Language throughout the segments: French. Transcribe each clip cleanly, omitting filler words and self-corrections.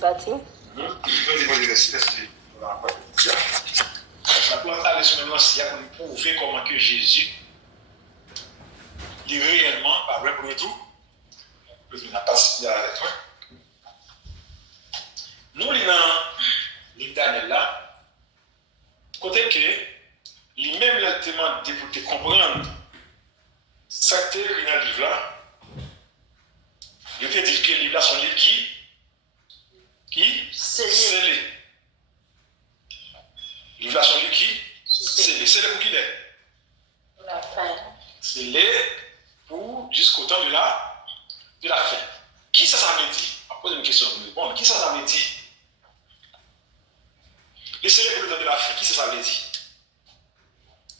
Bâti. La plante à maintenant, c'est pour prouver comment que Jésus est réellement, par vrai pour le tout, il n'a pas signé avec toi. Nous, les Daniel là, côté que, lui-même, il a demandé pour te comprendre ce que tu écrit dans le livre là. Il te dit que le livre là sont les qui scellé. Le livre là sont les qui scellé. Scellé pour qui l'est? La fin. Scellé pour jusqu'au temps de la fin. Qui ça veut dire? On va poser une question pour répondre. Qui ça veut dire? Le scellé pour le temps de la fin. Qui ça veut dire?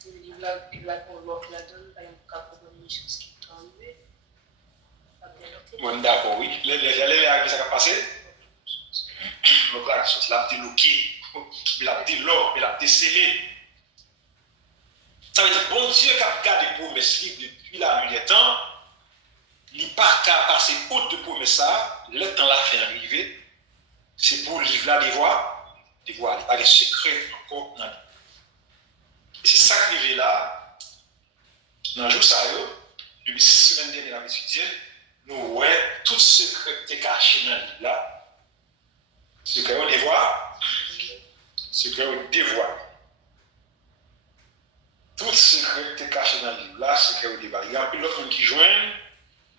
Le livre là qu'on voit la donne, par exemple, quand on a une chose qui est arrivée. Bon, d'accord, oui. Les ça va passer. Donc là, il a déloqué, il a déloqué, il a décelé. Ça veut dire bon Dieu qui a gardé promesse depuis la nuit des temps, il n'a pas qu'à passer outre de promesse ça, le temps l'a fait arriver, c'est pour le livre là des voix, il n'y a pas de secret encore dans lui. C'est ça qui arrive là, dans le jour ça, depuis 6 semaines dernières, on a étudié, nous voyons tout secret qui est caché dans le livre là. Ce qu'on dévoile, ce qu'on dévoile. Tout secret qui est caché dans le livre là, ce qu'on dévoile. Il y a un peu d'autres qui joignent,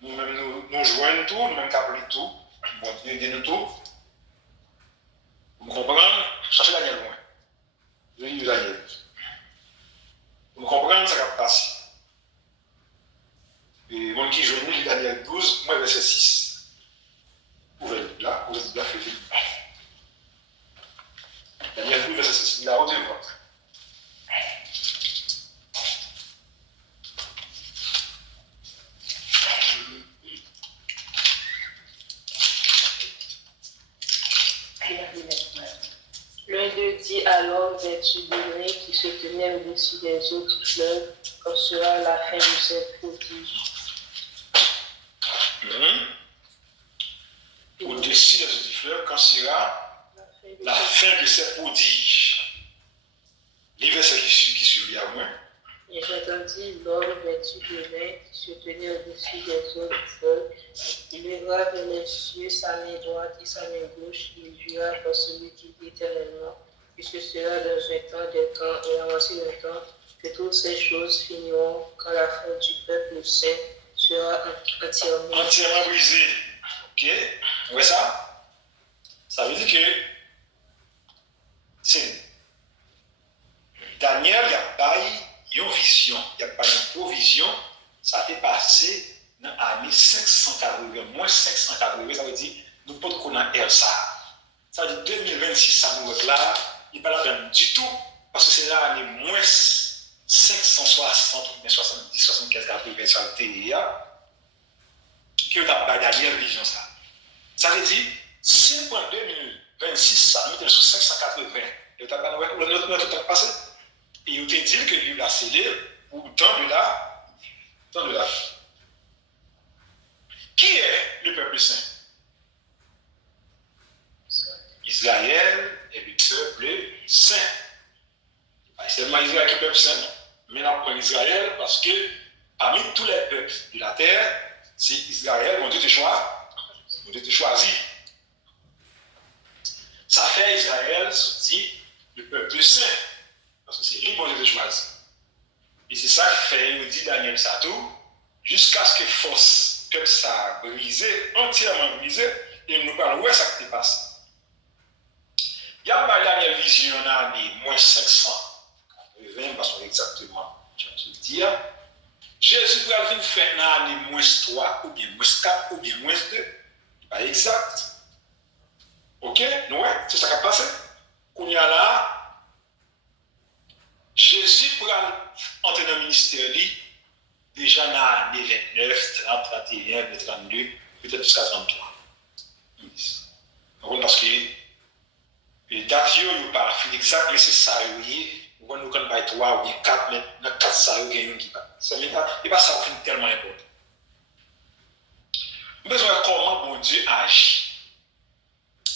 nous-mêmes nous joignons tout, nous-mêmes qui appelons tout, nous disons tout. Vous comprenez? Cherchez Daniel loin. Je lis Daniel. Vous comprenez ce qui va passer. Et mon qui joignent, lit Daniel 12, moi verset 6. Ouvrez le livre là, faites-le. Daniel 12, verset 6. Il a redé votre. L'un d'eux dit alors, vêtu de lin qui se tenait au-dessus des eaux du fleuve, quand sera la fin de cette prodige. Au-dessus des eaux du fleuve, quand sera la fin de ces prodiges. Les versets qui suivent à moi. Et j'entendis l'homme vêtu de lin qui se tenait au-dessus des eaux du fleuve. Il leva vers les cieux sa main droite et sa main gauche, et il jura par celui qui dit éternellement, puisque cela dans un temps des temps et avancé le temps, que toutes ces choses finiront quand la foi du peuple saint sera entièrement brisée. Ok? Vous voyez ça? Ça veut dire que c'est Daniel, il a pas une vision, il a pas une provision, ça a été passé dans l'année 580, moins 580, ça veut dire nous ne pouvons pas connaître ça. Ça veut dire 2026, ça nous est là, il n'est pas la peine du tout, parce que c'est l'année moins 560, mais 70, 75, 80, 60, que tu as Daniel vision ça. Ça veut dire, si nous prenons 2026, ça nous met sur 580, et tu as notre temps passé. Et il te dit que le livre a scellé pour le temps de la vie. Qui est le peuple saint? Israël est le peuple saint. Pas seulement Israël qui est le peuple saint, mais on prend Israël parce que parmi tous les peuples de la terre, c'est Israël, mon Dieu te choisit. Ça fait Israël, dit le peuple saint. Parce que c'est lui bon Dieu te choisit. Et c'est ça que fait, il dit Daniel Satou, jusqu'à ce que force peuple ça brisé, entièrement brisé, et nous parlons où est-ce que ça passe. Il y a pas Daniel vision en année moins 580, parce qu'on est exactement, je vais te le dire. Jésus va venir faire dans l'année moins 3, ou bien moins 4, ou bien moins 2. Pas exact. Ok? Ouais, c'est ça qui a passé. Qu'on y a là, Jésus pour entrer dans le ministère, déjà dans l'année 29, 30, 31, 32, peut-être jusqu'à 33. Parce que les dates, il n'y a pas fini exact, mais c'est ça, nous connaissons pas 3 ou bien 4, mais dans 4, ça, il y a un qui va. Ce n'est pas ça qui est tellement important. Nous besoin de comment bon Dieu agit.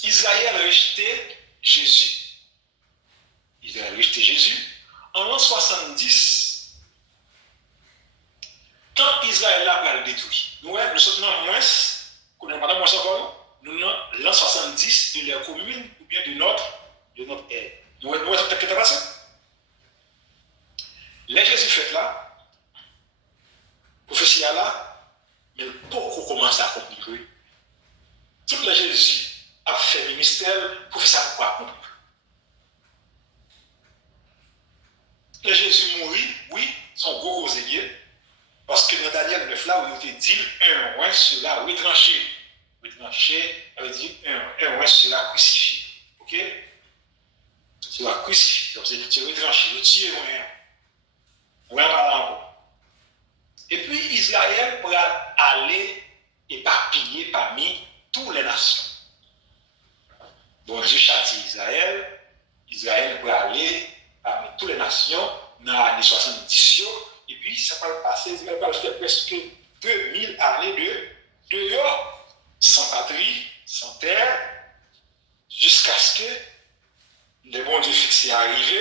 Israël rejetait Jésus. Israël rejetait Jésus. En l'an 70, quand Israël a le détruit, nous sommes dans moins, pendant moins encore, nous dans l'an 70 de leur commune ou bien de notre ère. Nous sommes qu'est-ce qui est passé? Les Jésus fait là, prophétie là, mais beaucoup commencent à comprendre. Tout le Jésus a fait ministère pour faire ça pour comprendre. Le Jésus mourit, oui, son gros rosélier, parce que dans Daniel 9 là, où il était dit, un roi sera retranché. Retranché, ça veut dire un roi sera crucifié. Ok? Sera crucifié. Donc c'est retranché, le tuer rien. Rien pas encore. Et puis Israël pourra aller éparpiller parmi toutes les nations. Bon Dieu châtie Israël. Israël pourra aller parmi toutes les nations dans l'année 70. Et puis ça va passer, Israël va faire presque 2000 années de sans patrie, sans terre, jusqu'à ce que le bon Dieu fixé arrivé.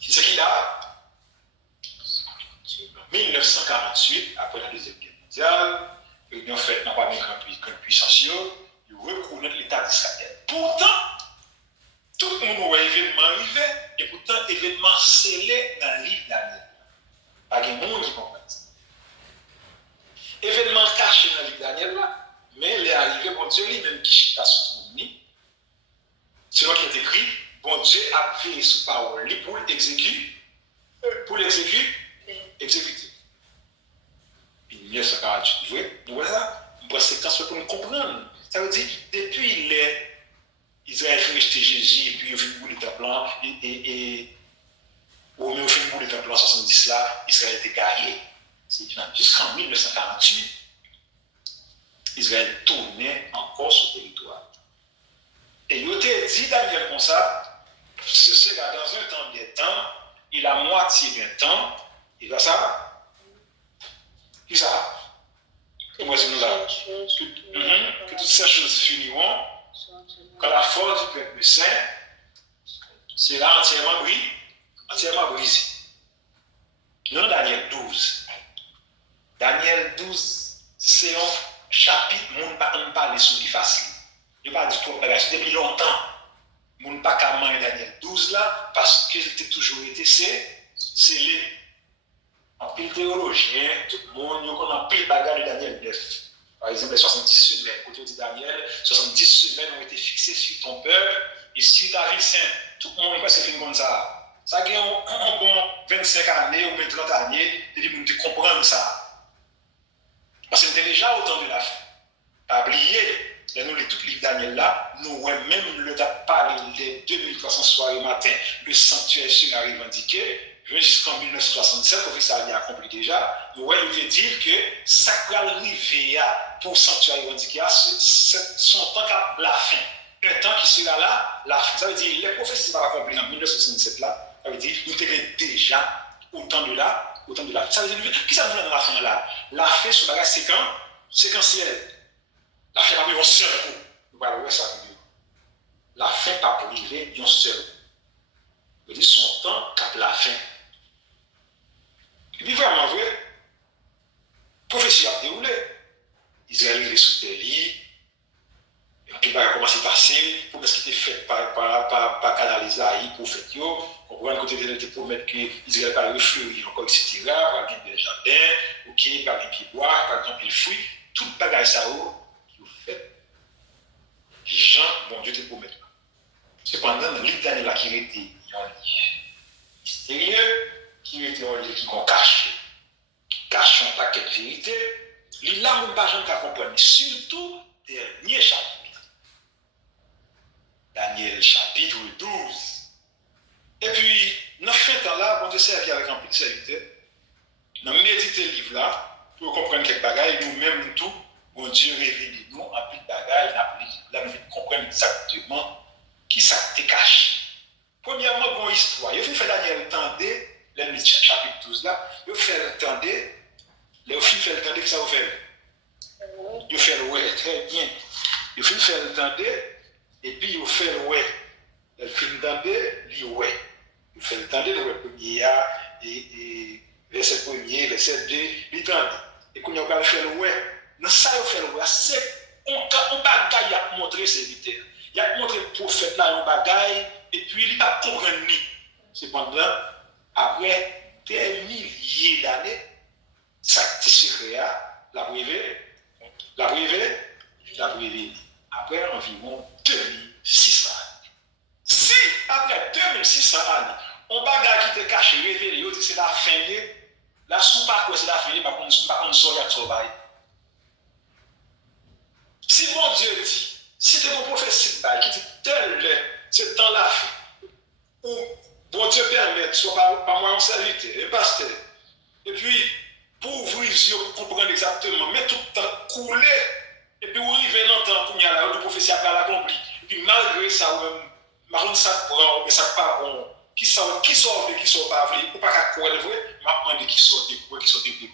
C'est ce qu'il a. 1948, après la Deuxième Guerre mondiale, ils ont fait non pas une grande puissance, ils reconnaissent l'État d'Israël. Pourtant, tout le monde a événement arrivé, et pourtant, événement scellé dans le livre Daniel. Pas de monde qui comprend ça. Événement caché dans le livre Daniel là, mais il est arrivé, bon Dieu lui-même qui a soutenu, selon qui est écrit, bon Dieu a veillé sous parole pour l'exécuter. Exécuté. Puis 1948, voilà, une séquence pour nous comprendre. Ça veut dire, depuis Israël fait rejeter Jésus, et puis il fait bouler le temple, et au mieux, il fait bouler le temple en 70 là, Israël était gagné. Jusqu'en 1948, Israël tournait encore sur le territoire. Et il était dit Daniel comme ça, ce sera dans un temps des temps, et la moitié d'un temps, il va ça? Qui ça? Comment est-ce que nous là? Que toutes ces choses finiront, quand la force du peuple saint sera entièrement brisée. Nous, Daniel 12. Daniel 12, c'est un chapitre, on ne peut pas parler sur lui facile. Il n'y a pas du tout depuis longtemps. On ne peut pas manger Daniel 12 là, parce qu'il a toujours été scellé. En pile théologien, tout le monde, nous connaissons en pile bagarre de Daniel 9. Par exemple, les 70 semaines, côté de Daniel, 70 semaines ont été fixées sur ton peuple et sur ta vie sainte. Tout le monde presque fait comme ça. Ça a un bon 25 années ou même 30 années, depuis que nous comprenons ça. Parce que c'était déjà au temps de la fin. Pas oublier, nous les tout livre Daniel là, nous même le parlé les 2300 soirées matin, le sanctuaire sera revendiqué. Jusqu'en 1967, quand ça avait accompli déjà, nous veut dire que ça peut arriver pour sanctuaire revendiqué, c'est son temps qu'à la fin. Un temps qui sera là, la fin. Ça veut dire les prophéties vont accomplir en 1967 là, ça veut dire nous étions déjà au temps de la fin. Ça veut dire, qui ça veut dire dans la fin là? La fin, ce bagage séquentiel. La fin va un seul coup. Nous allons voir ça. La fin pas privé d'un seul coup. Ça veut dire son temps qu'à la fin. Et puis vraiment vrai, prophétie a déroulé. Israël est sous terre, et puis il va commencer à passer, pour ce qui était fait par canaliser pour faire, on voit un côté de l'été pour mettre que Israël va refleurir encore, etc., par exemple des jardins, ok, par des pieds bois, par exemple des fruits, tout le bagage ça qui vous fait. Jean, bon Dieu te promet. Cependant, dans le livre Daniel là qui était un livre mystérieux, qui était un livre qui cache un paquet de vérité, il n'a même pas jamais compris, surtout dernier chapitre. Daniel chapitre 12. Et puis, dans ce temps-là, on te servi avec un peu de serviteur. Nous méditer le livre là, pour comprendre quelques bagailles, nous-mêmes tout, bon Dieu révèle nous un peu de bagailles, là, nous comprendre exactement qui ça te cache. Premièrement, bonne histoire. Il faut faire Daniel tendre, le chapitre 12 là, il faut faire tendre, le film fait tendre, que ça vous fait? Il fait ouais, très bien. Il faut faire entendre, et puis il fait le ouais. Il fait entendre, il ouais. Il fait entendre le premier et verset premier, verset 2, il entend. Et quand il va faire le ouais, dans ça, il fait le ouais, c'est on bagaille à montrer serviteur. Il a montré le prophète là, un bagaille, et puis il va comprendre. Cependant, après des milliers d'années, ça secret la privée. Après environ 2600 années. Si après 2600 années, on bagaille qui était caché, révélé, on dit c'est la fin, la soupe à quoi c'est la fin, par contre, on sort à travail. Si mon Dieu dit, si tu es mon prophète qui dit tel c'est dans la fin, où bon Dieu permet, soit par moi un serviteur, un pasteur, et puis pour ouvrir les yeux, pour comprendre exactement, mais tout le temps couler, et puis vous arrivez dans le temps pour y aller, le prophétie a l'accompli. Et puis malgré ça, malgré ça prend, mais ça pas bon. Qui sort, qui sort pas vrai, ou pas qu'à quoi le vrai, m'a demandé qui sort des quoi, qui sort qui sort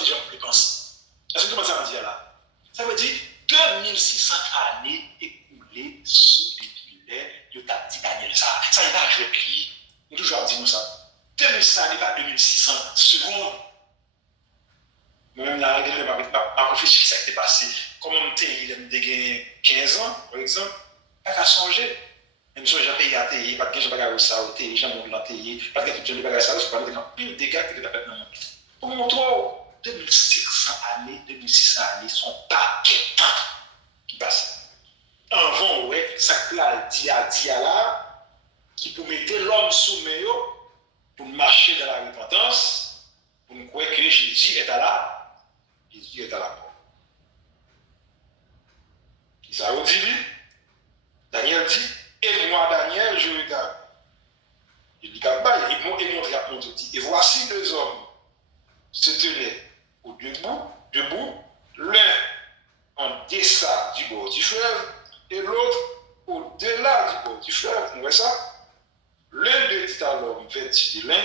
des gens qui pensent. Est-ce que ça veut dire là? Ça veut dire 2600 années écoulées sous les pilets de ta dit Daniel. Ça n'est pas joué plié. Nous toujours dit nous ça. 2600 années, pas 2600 secondes. Moi-même, là, ma prophétie, ça s'est passé. Comme on était, il a 15 ans, par exemple, pas qu'à songer. Même si j'ai payé à payer, pas que j'ai pas ça, j'ai mon blanc payé, pas que j'ai pas ça, je parle de pile de dégâts que tu as fait dans mon pays. Pour mon tour, 2600 années, 2600 années sont paquetants qui passent. Un vent, ouais, ça là, dit à là, qui pour mettre l'homme soumis, pour marcher dans la repentance, pour nous croire que Jésus est à là. Jésus est à la porte. Qui ça vous dit? Daniel dit, et moi, Daniel, je regarde. Il dit, et voici deux hommes se tenaient debout, l'un en deçà du bord du fleuve et l'autre au-delà du bord du fleuve. Vous voyez ça? L'un d'eux dit à l'homme vêtu de lin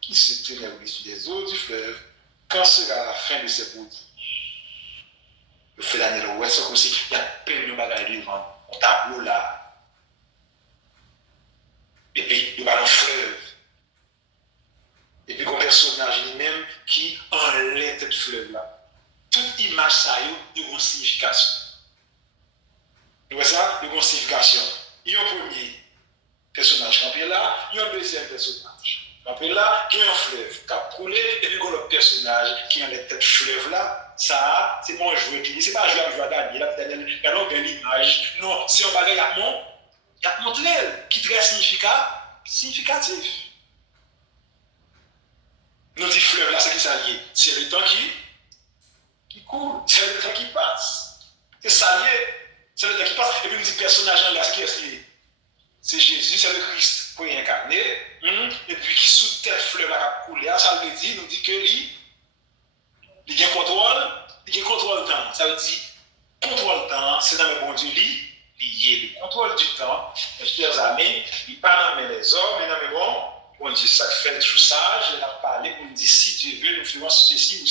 qui se tenait au-dessus des eaux du fleuve, quand sera la fin de ces bouts? Le fait Daniel, ouais, c'est comme si il y a plein de bagages devant un tableau là. Et puis, il y a le fleuve. Et puis, un personnage lui-même qui enlève cette fleuve-là. Toute image, ça a une signification. Vous voyez ça? Une signification. Il y a un premier personnage campé là, il y a un deuxième personnage campé là, il y a un fleuve qui a coulé, et puis il y a un autre personnage qui enlève cette fleuve-là. Ça, c'est pas un jouet qui c'est pas un jouet à jouer Daniel, il y a donc l'image. Non, c'est un bagage il y a montré qui est très significatif. Nous dit fleuve là, c'est qui ça lié? C'est le temps qui coule, c'est le temps qui passe. C'est ça lié, c'est le temps qui passe. Et puis nous dit personnage là, c'est qui est lié? C'est Jésus, c'est le Christ pour y incarner. Et puis qui sous tête fleuve là qui coule, ça veut dire, nous dit que lui, il y a un contrôle, il contrôle le temps. Ça veut dire, contrôle le temps, c'est dans le bon Dieu, lié le contrôle du temps. Mes chers amis, il ne parle pas les hommes, mais bon, on dit ça fait tout sage, il a parlé, on dit si Dieu veut, nous ferons ceci ou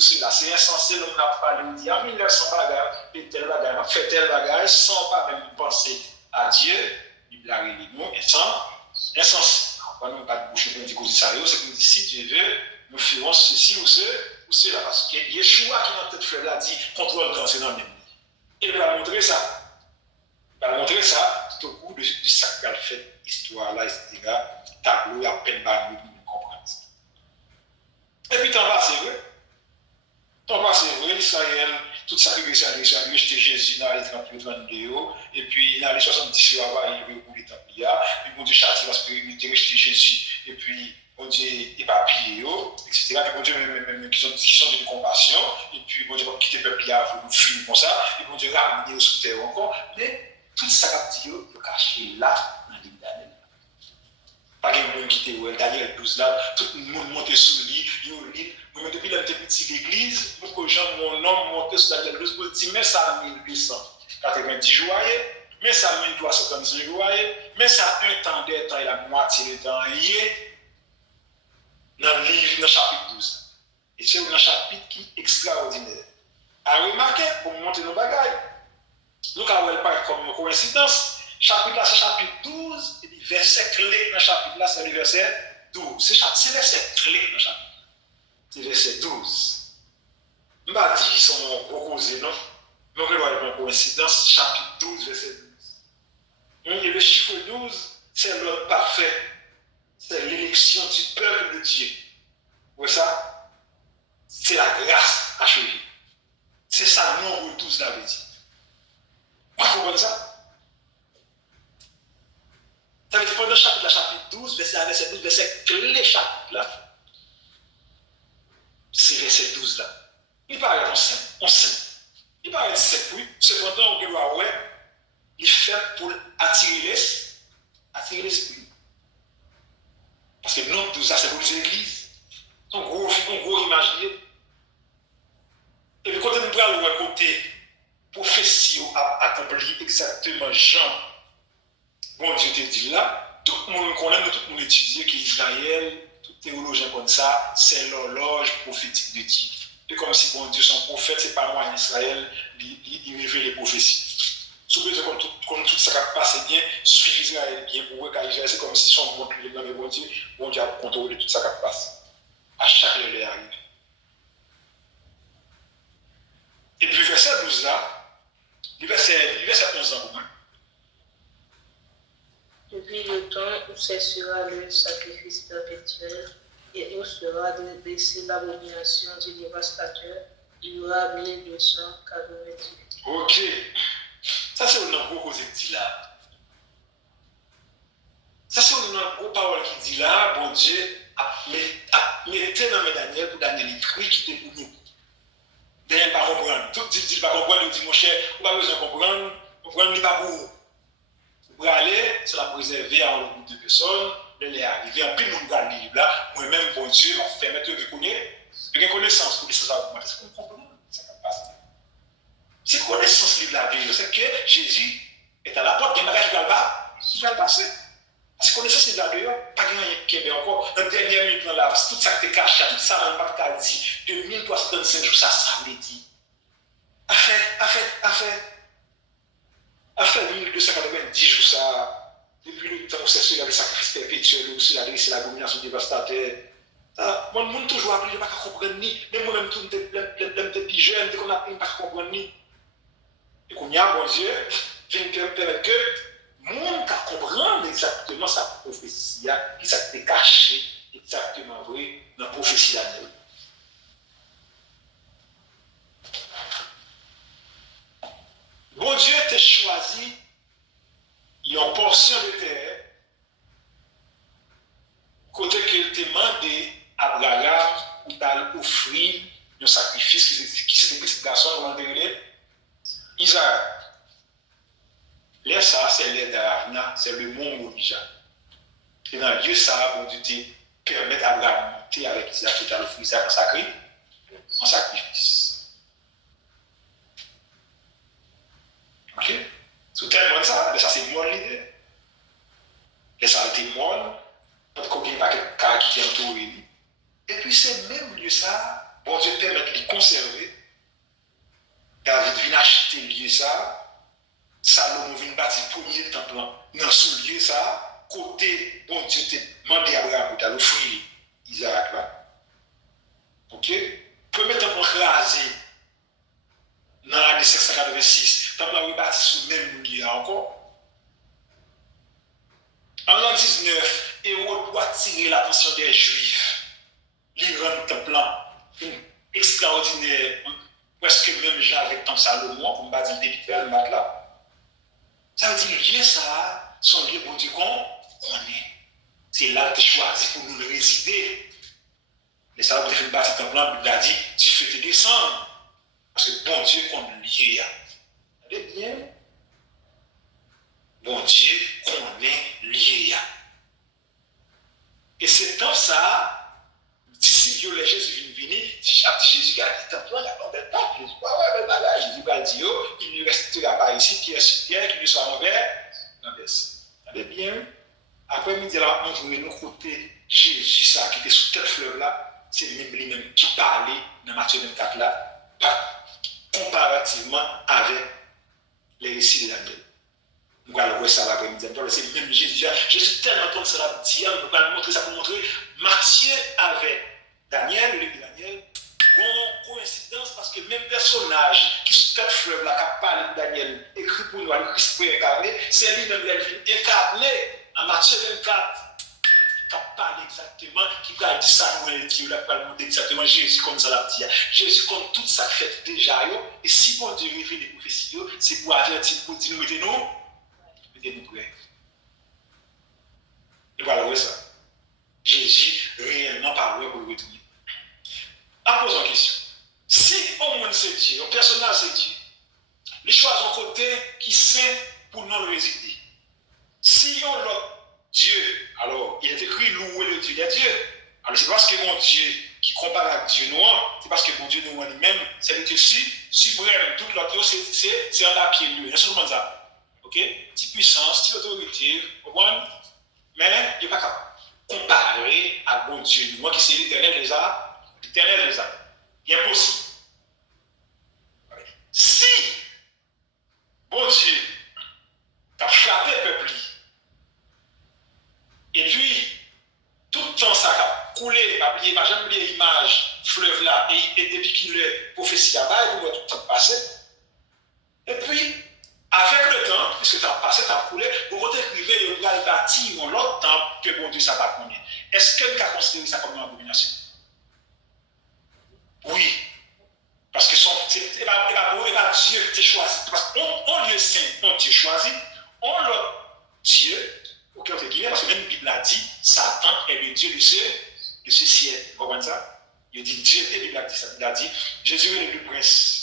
cela. C'est insensé, on a parlé, on dit, ah, 1900 bagages, et tel bagage, on fait tel bagage, sans pas même penser à Dieu, il a réuni nous, insensé. On ne va pas boucher pour dire que ça, c'est qu'on dit si Dieu veut, nous ferons ceci ou cela. Parce que Yeshua qui est dans cette fleuve là dit contrôle le temps, c'est dans le même. Il va montrer ça. Il va montrer ça tout au cours du sacral fait, histoire là, etc. Tableau à peine pas nous comprendre. Et puis, t'en vas, c'est vrai. T'en vas, c'est vrai, Israël, toute sa régressation, il a rejeté Jésus dans les 32, et puis dans les 70 avant, il veut pour les Templiers, puis bon Dieu châtie parce qu'il a rejeté Jésus, et puis bon Dieu éparpillé, etc. Puis bon Dieu, même qui sont de compassion, et puis bon Dieu va quitter le peuple, il a voulu fuir comme ça, et bon Dieu ramener au sous terre encore, mais tout ça capté, il a caché là, dans l'île Daniel. Pas de monde qui était Daniel 12 là, tout le monde montait sur le lit, moi, depuis la petite l'église, beaucoup de gens, mon homme montait sur Daniel 12 pour dire, mais ça 1890 jours, mais ça 1335 jours, mais ça un temps des temps et la moitié du temps, dans le livre, dans le chapitre 12. Et c'est un chapitre qui est extraordinaire. À remarquer, pour monter nos bagages, Nous avons pas comme une coïncidence. Chapitre là, c'est chapitre 12, et puis verset clé dans le chapitre là, c'est le verset 12. C'est verset clé dans le chapitre. C'est verset 12. Je ne vais pas dire qu'ils sont opposés, non? Nous avons une coïncidence, chapitre 12, verset 12. Et le chiffre 12, c'est l'ordre parfait. C'est l'élection du peuple de Dieu. Vous voyez ça? C'est la grâce achevée. C'est ça, nombre 12 l'avait dit. Vous comprenez ça? Ça veut dire pendant le chapitre 12, verset 12, verset clé chapitre là, c'est verset 12 là. Il paraît on sait. Il paraît simple, oui. Cependant, on doit ouais, il fait pour attirer l'esprit. Parce que non, tout ça, c'est pour les églises. Un gros imaginaire. Et puis, quand on prend le côté prophétie accompli exactement Jean, bon Dieu te dit là, tout le monde connaît, tout le monde étudie qu'Israël, tout théologien comme ça, c'est l'horloge prophétique de Dieu. C'est comme si bon Dieu, son prophète, c'est pas moi en Israël, il révèle les prophéties. Si vous voulez comme tout ça qui passe bien, suivre Israël bien pour Israël, c'est comme si son monde dans le bon Dieu a contrôlé tout ça qui passe. À chaque lieu, il arrive. Et puis verset 12 là, le verset 11 ans pour moi. Depuis le temps où cessera le sacrifice perpétuel et où sera délaissée l'abomination du dévastateur, durera 1288. Ok. Ça, c'est une gros qui dit là. Ça, c'est une grosse parole qui dit là, bon Dieu, mettez dans mes Daniel pour Daniel écrit qui était pour nous. Daniel ne va pas comprendre. Tout dit, pas comprendre, il dit, mon cher, vous n'avez pas besoin de comprendre, il n'est pas pour vous. Pour aller, c'est la préserver à un groupe de personnes, de les arriver, en plus, nous dans le livre là, moi-même, bon Dieu, m'a fait mettre de connaissance pour les choses à vous. C'est qu'on comprend, ça ne passe pas. C'est connaissance livre la Bible, c'est que Jésus est à la porte, des bagages qui va le passer. Parce que connaissance livre la Bible, pas rien qui est encore. Dans la dernière minute, dans la tout ça qui est caché, tout ça, on n'a pas dit, de 1335 jours, ça veut dire. A fait 1290 jours, ça, depuis le temps où c'est sur le sacrifice perpétuel, ou sur l'abomination dévastateur. Moi, je toujours appris, je ne peux pas comprendre ni. Même moi-même, tout le petit jeune, dès qu'on a appris, je ne peux pas comprendre ni. Et qu'on y a, bon Dieu, vient permettre que le monde comprenne exactement sa prophétie, qui s'est caché exactement vrai dans la prophétie d'Aniel. Bon Dieu t'a choisi une portion de terre, côté qu'il t'a demandé à Abraham ou d'aller offrir un sacrifice qui s'était petit garçon dans le Isaac. Là, ça, c'est l'aide d'Arna, c'est le monde déjà. Et dans le lieu, ça, bon Dieu te permet à Abraham de monter avec Isaac, qui t'a offert Isaac en sacrifice. Ok? C'est tellement ça, ça c'est moi l'idée. Et ça a été moi, pas de combien de cas qui est entouré. Et puis c'est même lieu ça, bon Dieu permet de les conserver. David vient acheter le lieu ça. Salomon vient bâtir le premier temple dans ce lieu ça. Côté, bon Dieu t'a demandé à Abraham pour l'offrir Isaac là. Ok? Premier temple rasé dans l'année 586. Le temple est bâti sur le même lieu encore. En l'an 19, Hérode doit attirer l'attention des Juifs. Il rend le temple extraordinaire, presque même Jean avec tant Salomon, comme bâti depuis le matelas. Ça veut dire lieu ça, son lieu bon Dieu qu'on connaît. C'est là que tu choisis pour nous résider. Mais ça va faire bâtir le temple, il a dit, tu fais te descendre. Parce que bon Dieu qu'on lieu. Vous avez bien? Bon Dieu connaît lié. Et c'est dans ça, disciples de Jésus viennent venir, Jésus a dit, t'as la belle table, Jésus, ouais, là, Jésus a dit, il ne restera pas ici, pierre sur pierre, qu'il ne soit envers, l'inverse. Vous avez bien? Après, midi, là, on voulait nous côté Jésus, ça, qui était sous tel fleuve là, c'est lui-même qui parlait dans Matthieu 24 là, comparativement avec les récits de Daniel. Nous allons voir ça l'après-midi. C'est même Jésus. Jésus tellement comme ça l'a dit, nous allons montrer ça pour montrer Matthieu avec Daniel, le livre de Daniel, une coïncidence parce que même personnage qui se fait fleuve là, qui parle de Daniel, écrit pour nous, le Christ pour incarner, c'est lui-même qui est incarné en Matthieu 24. Qui parle exactement, qui va dire ça, qui va montrer exactement Jésus comme ça l'a dit. Jésus comme tout ça fait déjà, et si bon Dieu révèle des prophéties, c'est pour avertir, pour dire nous, mettez-nous prêts. Et voilà où ça. Jésus réellement parle pour le retourner. En posant une question. Si au monde c'est Dieu, au personnage c'est Dieu, les choix ont côté qui saint pour non le résider. Si on l'autre Dieu, alors il est écrit louer le Dieu des dieux. Alors c'est parce que mon Dieu qui compare à Dieu noir, c'est parce que mon Dieu noir lui-même, c'est le Dieu suprême. Tout l'autre, c'est un appui lui. C'est seulement ça. Ok? Petite puissance, petite autorité, mais il n'est pas capable de comparer à mon Dieu noir qui c'est l'éternel déjà. L'éternel des âmes. Il est impossible. Si, bon Dieu, tu as frappé le peuple, et puis, tout le temps, ça a coulé, j'aime oublier l'image, fleuve là, et depuis qu'il est prophétie à bas, tout le temps passé. Et puis, avec le temps, puisque tu as passé, tu as coulé, vous pouvez écrire, vous allez bâtir l'autre temps que bon Dieu, ça va connaître. Est-ce que tu as considéré ça comme une abomination? Oui. Parce que c'est pas Dieu qui t'a choisi. Parce qu'on Dieu saint, on Dieu choisi, on l'autre Dieu, auquel on guillemets, parce que même la Bible a dit, Satan est le Dieu de ce ciel. Vous comprenez ça? Il dit Dieu, et la Bible a dit ça. Il a dit, Jésus est le prince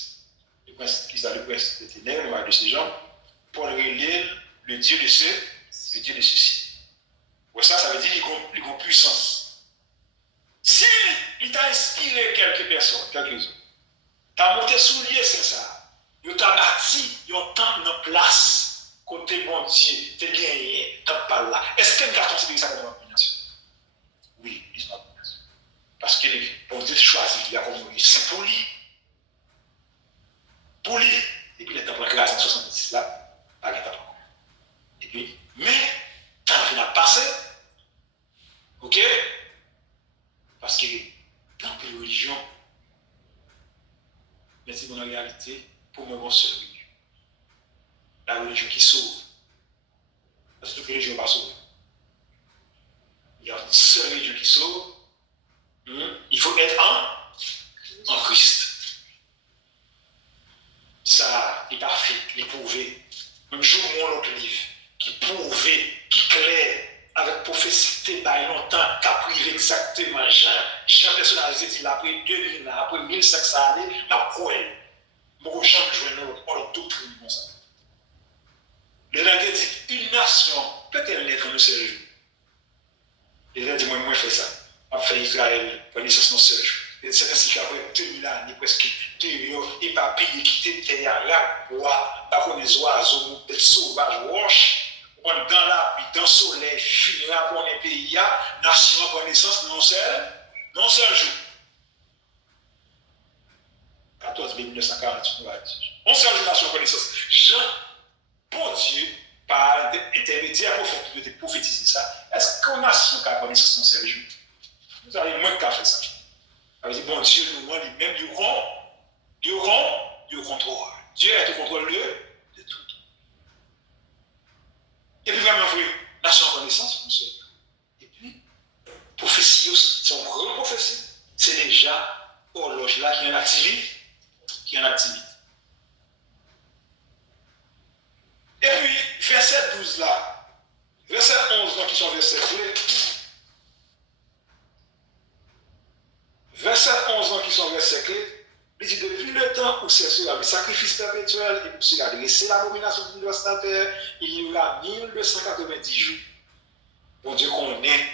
qui est le prince des ténèbres, de ces gens, pour révéler le Dieu de ce ciel. Ouais, ça veut dire qu'il a puissance. Si il t'a inspiré quelques personnes, quelques-uns, t'as monté sous lieu, c'est ça. Tu t'as bâti, tu as tant de place, côté bon Dieu, tu es gagné, tu n'as pas là. Est-ce que tu as considéré ça comme une abomination? Oui, c'est une abomination. Parce que bon Dieu choisit, il a comme c'est pour lui. Pour lui. Et puis, il est en grâce en 70 là, pas de temps. Et puis, mais, quand il a passé, ok? Parce que dans les religions, mais c'est une réalité pour me voir seul religion. La religion qui sauve. Parce que toute religion n'est pas sauvée. Il y a une seule religion qui sauve. Il faut être en Christ. Ça, il est parfait, il est prouvé. Même jour où on l'autre livre, qui prouvé, qui clair, avec prophétie, il y a longtemps, qui a privé exactement. Jean personnalisé, il a pris 2000 ans, après 1500 années, ma couille. Beaucoup de gens jouent notre doctrine comme ça. Le langage dit une nation peut-elle naître en un seul jour? Les gens disent moi, je fais ça. Je fais Israël, pour naissance en un seul jour. C'est ainsi qu'après 2000 ans, presque 2 millions, et pas pays qui étaient terre, la bois, par les oiseaux, des sauvages, roches, dans la pluie, dans le soleil, finira pour les pays, nation pour naissance non seul jour. 14 1948, on va dire. On seul jour nation pour naissance. Jean, bon Dieu, par intermédiaire prophète, de prophétiser ça. Est-ce qu'on a su qu'à connaissance non seul jour? Vous avez moins qu'à faire ça. Ça veut dire, bon Dieu, nous, lui-même, il contrôle. Dieu est au contrôle de tout. Et puis, vraiment, oui, nation en connaissance, monsieur. Et puis, prophétie, c'est une grande prophétie. C'est déjà horloge là qui est en activité. Et puis, verset 12 là, verset 11 là, qui sont versets clés. Verset 11 ans qui sont versets clés, il dit depuis le temps où c'est sera le sacrifice perpétuel et pour cela dresser l'abomination de la terre, il y aura 1290 jours. Bon Dieu connaît,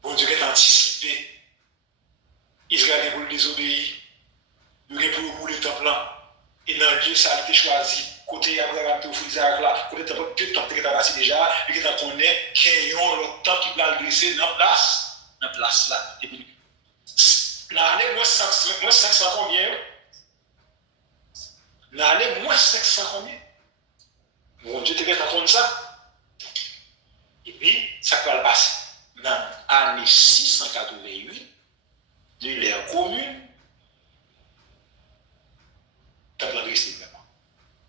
bon Dieu est anticipé. Israël est pour le désobéir, il est pour le temple là, et dans le lieu ça a été choisi. Côté Abraham, tu offres Isaac là, côté temple, tout le temps que tu as passé déjà, et que tu connais qu'il y a le temps qui va le dresser dans la place là. Et puis, l'année, moi, 500 combien? Dans l'année moins 500 combien? Bon Dieu te fait entendre ça. Et puis, ça peut le passer. Dans l'année 688, de l'ère commune, tu as plein simplement.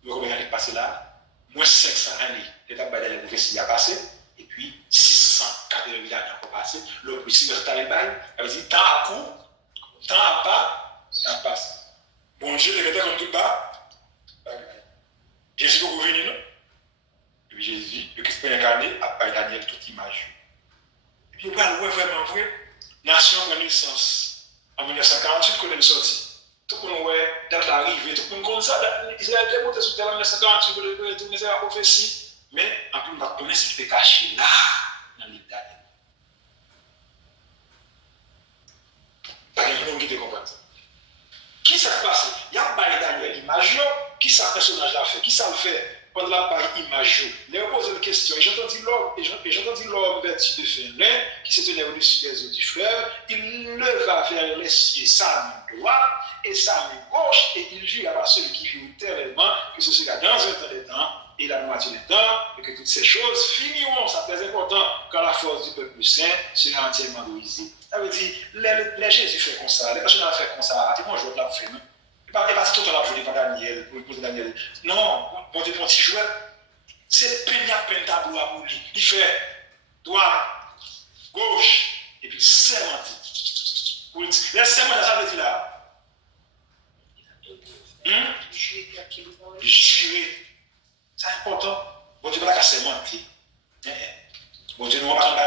Vous combien d'années passées là? Moins 500 années. Tu as bataille de prophétie a passé. Et puis, 688 années encore passé. Le plus, c'est le bail. Ça veut dire, temps à court, temps à pas, ça passe. Bon Dieu, te fait comme tout bas. Jésus est revenu, non? Et puis Jésus, le Christ incarné, a parlé Daniel toute image. Et puis, on va le vraiment vrai. Nation prend naissance. En 1948, quand elle est sortie. Tout le monde ouais, date l'arrivée, tout le monde connaît ça. Israël est monté sur terre en 1948, pour le tourner la prophétie. Mais en plus, on va connaître ce qui était caché là, dans l'île Daniel. Pas de monde qui te comprend ça. Qui ça passe? Il y a pas Daniel image, qui ça personnage a fait? Qui ça le fait? Pendant la part image, il a posé une question. Et j'entendis l'homme vêtu de fin lin, qui se tenait au-dessus des eaux du fleuve. Il leva vers les cieux sa main droite et sa main gauche, et il jura à celui qui vit éternellement que ce sera dans un temps de temps et la moitié du temps, et que toutes ces choses finiront. C'est très important quand la force du peuple saint sera entièrement brisée. Ça veut dire, les Jésus fait comme ça, les personnes fait comme ça, et moi je l'ai fait. Il n'est pas tout le temps joué par Daniel, pour épouser Daniel. Non, mon Dieu, mon petit joueur, c'est peine tableau à bouler. Il fait droite, gauche, et puis sermenté. Les sermentés, ça veut dire là. Jurer. C'est important. Bon Dieu, pas qu'à sermenter. Bon Dieu, nous va pas de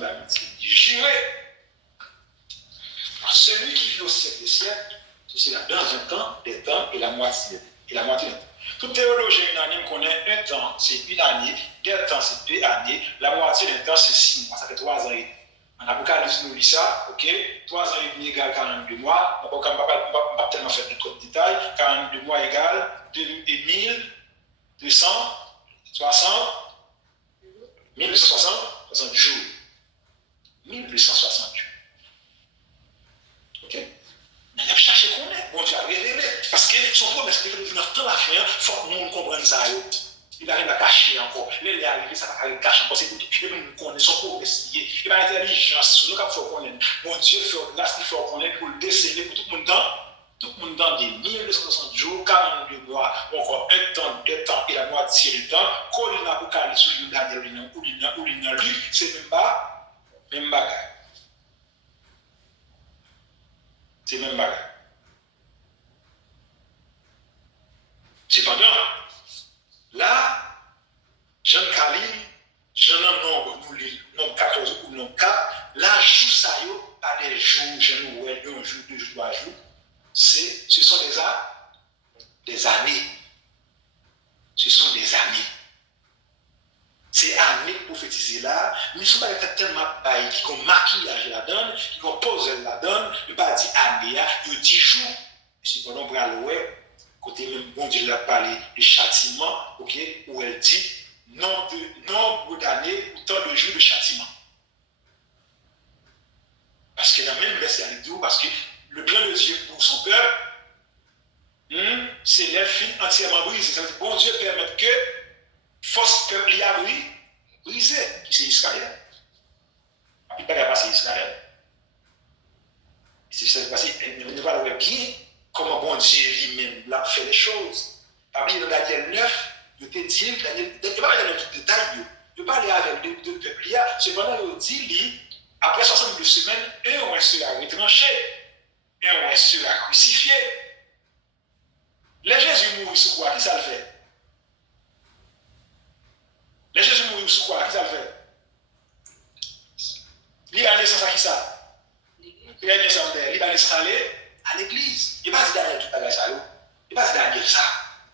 la jurer. Celui qui vit au siècle des siècles, c'est là dans un temps, des temps et la moitié. Tout théologien unanime connaît un temps, c'est une année, des temps, c'est 2 années, la moitié d'un temps, c'est 6 mois, ça fait 3 ans et demi. En Apocalypse, nous lit ça, ok? 3 ans et demi égale 42 mois, on ne va pas tellement faire de trop de détails, 42 mois égale 1260 jours. 1260 jours. Ok? Mais il a cherché qu'on est. Bon Dieu a révélé. Parce que son promesse, c'est que dans le temps la fin, il faut que nous comprenions ça. Il arrive à cacher encore. Il est arrivé, ça va cacher encore. C'est pour que nous connaissons son promesse. Il n'y a pas d'intelligence. Nous avons fait connaître. Bon Dieu fait grâce, il faut connaître pour le déceler pour tout le monde dans. Tout le monde dans des 1260 jours, 42 mois, encore un temps, 2 temps et la moitié du temps. Quand il y a l'Apocalypse, ou il y a Daniel, ou il y a Luc, c'est même bagage. C'est même bagage. Cependant, là, Jean Kalim, Jean nombre, nous les nombre 14 ou nombre 4, là, jour ça y est, pas des jours, je nous vois, 1 jour, 2 jours, 3 jours. Ce sont des années. Ce sont des années. Ces années prophétisées là, nous ne sommes pas tellement bails qui ont maquillage la donne, qui ont posé la donne, ne pas dire année, il y a 10 jours. Cependant, on va le côté même bon Dieu l'a parlé de châtiment, ok, où elle dit nombre d'années ou tant de jours de châtiment. Parce que dans le même verset, elle dit, parce que le plan de Dieu pour son peuple, c'est les filles entièrement brisées. Ça veut dire bon Dieu permet que force peuple y a brisé, qui c'est Israël. Il ne peut pas passer Israël. C'est ça qui passe. On ne va pas voir bien comment bon Dieu lui-même l'a fait les choses. Parmi dans Daniel 9, il te dit, Daniel, il ne va pas aller dans tout détail, il ne va pas aller avec deux peuples. Cependant, il dit, après 62 semaines, un sera retranché, un sera crucifié. Les Jésus mourit sous quoi? Qui ça le fait? Les Jésus mourit sous quoi? Qui ça le fait? Il a naissance à qui ça? Il a naissance à l'église. Il n'a pas dit Daniel tout à ça. Il n'a pas dit Daniel ça.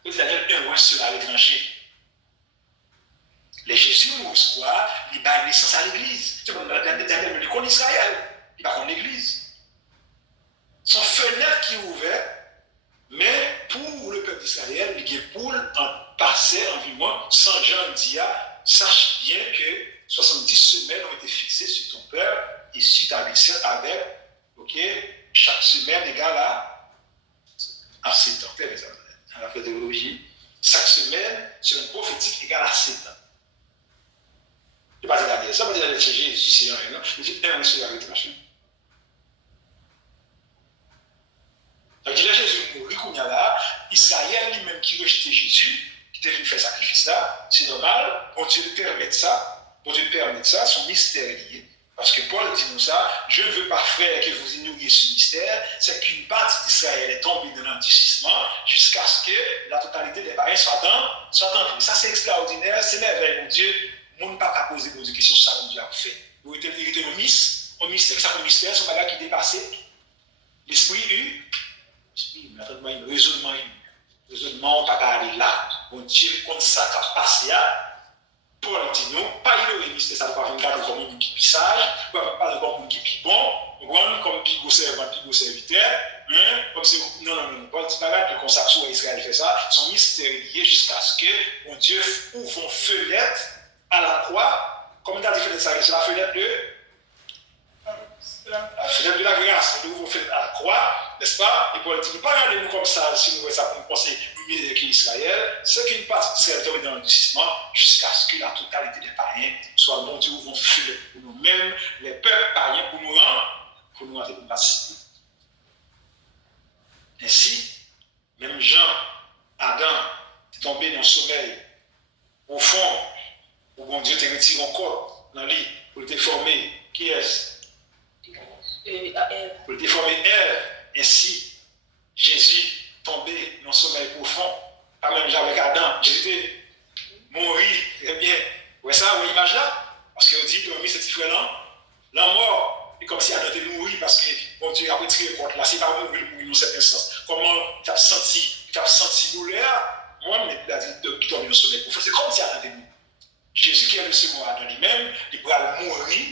Il dit Daniel un sera retranché. Les Jésus mourit sous quoi? Il a naissance à l'église. Daniel me connaît Israël. Il va connaître l'église. Son fenêtre qui est ouverte, mais pour le peuple d'Israël, il y a pour en passer environ 100 gens dia, sache bien que 70 semaines ont été fixées sur ton peuple et sur ta mission avec, ok, chaque semaine égale à 7 ans. semaine prophétique égale à 7 ans. Je ne vais pas dire Daniel, ça veut dire Jésus, c'est un, non? Je dis, un, c'est la vérité, machin. Donc, là, Jésus mourit, qu'on y a là, Israël lui-même qui rejetait Jésus, qui devait faire sacrifice là, c'est normal, bon Dieu permet ça, son mystère est lié. Parce que Paul dit nous ça, je ne veux pas, frère, que vous ignoriez ce mystère, c'est qu'une partie d'Israël est tombée dans l'endurcissement jusqu'à ce que la totalité des païens soit dans. Ça, c'est extraordinaire, c'est merveilleux, mon Dieu. Mon ne pas qu'à poser des questions sur ça, mon Dieu a fait. Vous êtes un mystère, ça, un mystère, c'est un bagage qui dépassait. L'esprit maintenant, il raisonnement, pas qu'à aller là. Mon Dieu, comme ça, qui a passé là. Paul dit non, pas ignorer le mystère, ça ne va pas venir comme un qui sage, pas comme un qui bon, comme pigo servant, pigo serviteur, comme c'est non, Paul dit pas que comme ça, soit Israël fait ça, son mystère lié jusqu'à ce que mon Dieu ouvre une fenêtre à la croix, comme il a dit fenêtre ça, c'est la fenêtre de la grâce, nous ouvre une fenêtre à la croix, n'est-ce pas? Et Paul dit, ne pas regarder nous comme ça, si nous voyons ça pour nous penser humilier l'Israël, ce qui est une partie d'Israël tombe dans l'endurcissement, jusqu'à ce que la totalité des païens soit mon Dieu ouvre une fenêtre pour nous-mêmes, les peuples païens, pour nous rendre pour participer. Ainsi, même Jean, Adam, est tombé dans le sommeil, au fond, où bon Dieu te retire encore dans le lit, pour te former, qui est-ce? Pour te former Ève. Ainsi, Jésus tombé dans le sommeil profond, pas même avec Adam, Jésus mourir, très bien. Vous voyez ça, vous voyez l'image là? Parce qu'on dit, dormir, c'est frère là, la mort, et comme si Adam était mort parce que bon Dieu a retiré le compte là, c'est pas mourir dans cet sens. Comment tu as senti douleur? Moi, mais il a dit qu'il tombe dans le sommeil profond, c'est comme si Adam était mort. Jésus qui est le second Adam lui-même, il pourra mourir.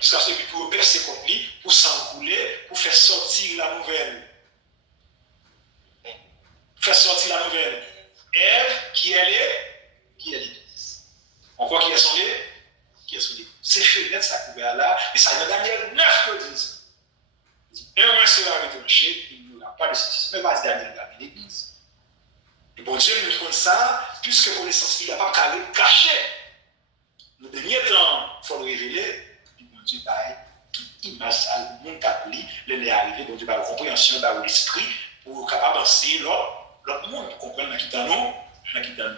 Jusqu'à ce qu'il puisse percer contre lui, pour s'encouler, pour faire sortir la nouvelle. Faire sortir la nouvelle. Ève, qui elle est l'Église. On voit qui est son Église? Qui est son Église? C'est fenêtre, ça couvert là, et ça, dans Daniel 9 que dit. Un moins sera retranché, il n'y aura pas de ceci. Mais pas Daniel dans l'Église. Et bon Dieu nous prend ça, puisque pour l'essence, il n'a pas qu'à le cacher. Nous derniers temps, il faut le révéler. Dieu baille toute image sale, le monde qui a pris, les arrivé, donc Dieu baille la compréhension, baille l'esprit, pour capable d'avancer l'autre monde, pour comprendre qui dans nous, qui dans nous.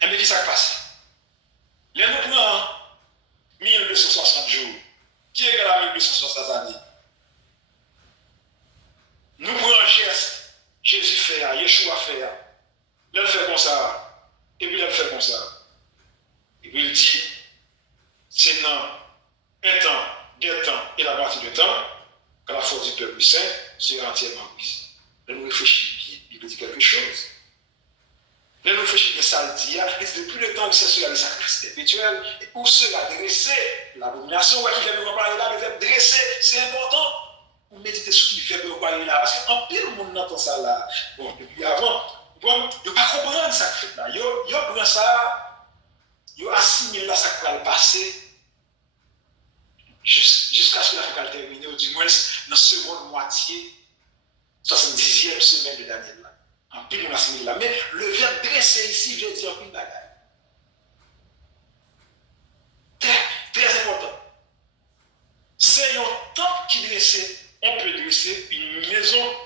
Et bien, qu'est-ce qui s'est passé? Là, nous prenons 1260 jours. Qui est égal à 1260 années? Nous prenons un geste, Jésus fait, Yeshua fait. Là, il fait comme ça. Et puis, il fait comme ça. Et puis, il dit, c'est dans un temps, deux temps et la partie de temps que la force du peuple saint sera entièrement brisée. Là, nous réfléchissons bien, il peut dire quelque chose. Là, nous réfléchissons bien, ça le dit, depuis le temps que ce sera le sacrifice perpétuel, et où sera dressé l'abomination, qui vient de parler là, le verbe dresser, c'est important. Vous méditez sur ce qui vient de parler là, parce qu'en pile, le monde entend ça là. Bon, depuis avant, bon, il ne pas comprendre ça fait là. Il prend ça. Ils assimilent là ça qui va le passer jusqu'à ce que la finale termine, ou du moins dans la seconde moitié, 70e semaine de Daniel. Là. En pile, on assimile là. Mais le verbe dresser ici, je dis en pile bagaille. Très important. C'est un temps qui dresse. On peut dresser une maison,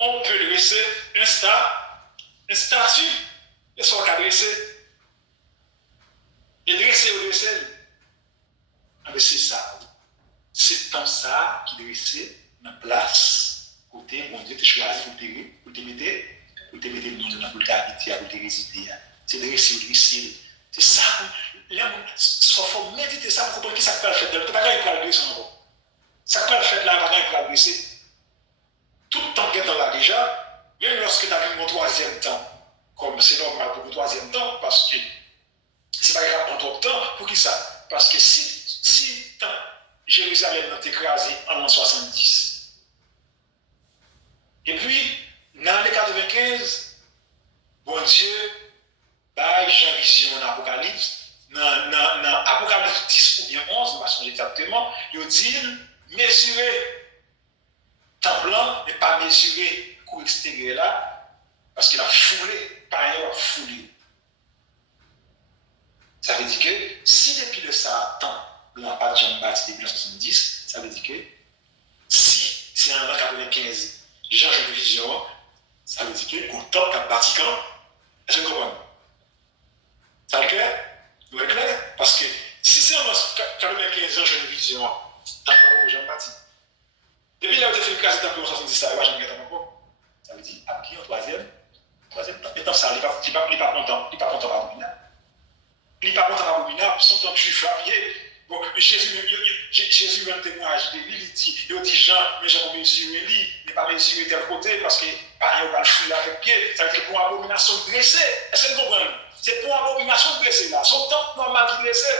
on peut dresser un statut, et ce qu'on a dressé. Et dresser ou dresser, c'est ça. C'est dans ça qui dressé dans la place. Côté, bon Dieu te choisi pour te mettre le nom dans le habiter, pour te résider. C'est dresser ou dresser. C'est ça. Là, il faut méditer ça pour comprendre qui ça peut le faire. Tu ne peux pas le dresser encore. Ça peut le faire là, il peut le dresser. Tout le temps que tu es là déjà, même lorsque tu as vu mon troisième temps, comme c'est normal pour le troisième temps, parce que c'est pas grave pour ton temps, pour qui ça? Parce que si Jérusalem n'a été écrasé en l'an 70, et puis, dans l'année 95, bon Dieu, bah, j'ai vision dans l'Apocalypse, dans Apocalypse 10 ou bien 11, parce qu'on exactement, il dit, mesurer temps blanc, mais pas mesurer cours extérieur là, Parce qu'il a foulé, pas un a foulé. Ça veut dire que si depuis le Satan, il n'a pas de Jean baptiste depuis 1970, ça veut dire que si c'est en 1995, Jean a une vision, ça veut dire que qu'on top qu'à Vatican, est-ce que vous comprenez? Ça va clair? Vous êtes clair? Parce que si c'est en 1995, Jean a une vision, t'as pas pour Jean baptiste. Depuis là, vous avez fait une classe de 1970, ça va, Jean Baptiste encore. Ça veut dire, après, en troisième temps, et tant ça, il n'est pas content, il n'est pas content par vous. Il n'est pas content abominable, son temps juif varié. Bon, Jésus un témoignage de lui, il dit Jean, mais Jean mesuré lui, n'est pas mesuré tel côté parce que pas un va le fouiller avec pied. Ça veut dire pour abomination dressée. Est-ce que vous comprenez? C'est pour abomination dressée là. Son temps normal qui dressé.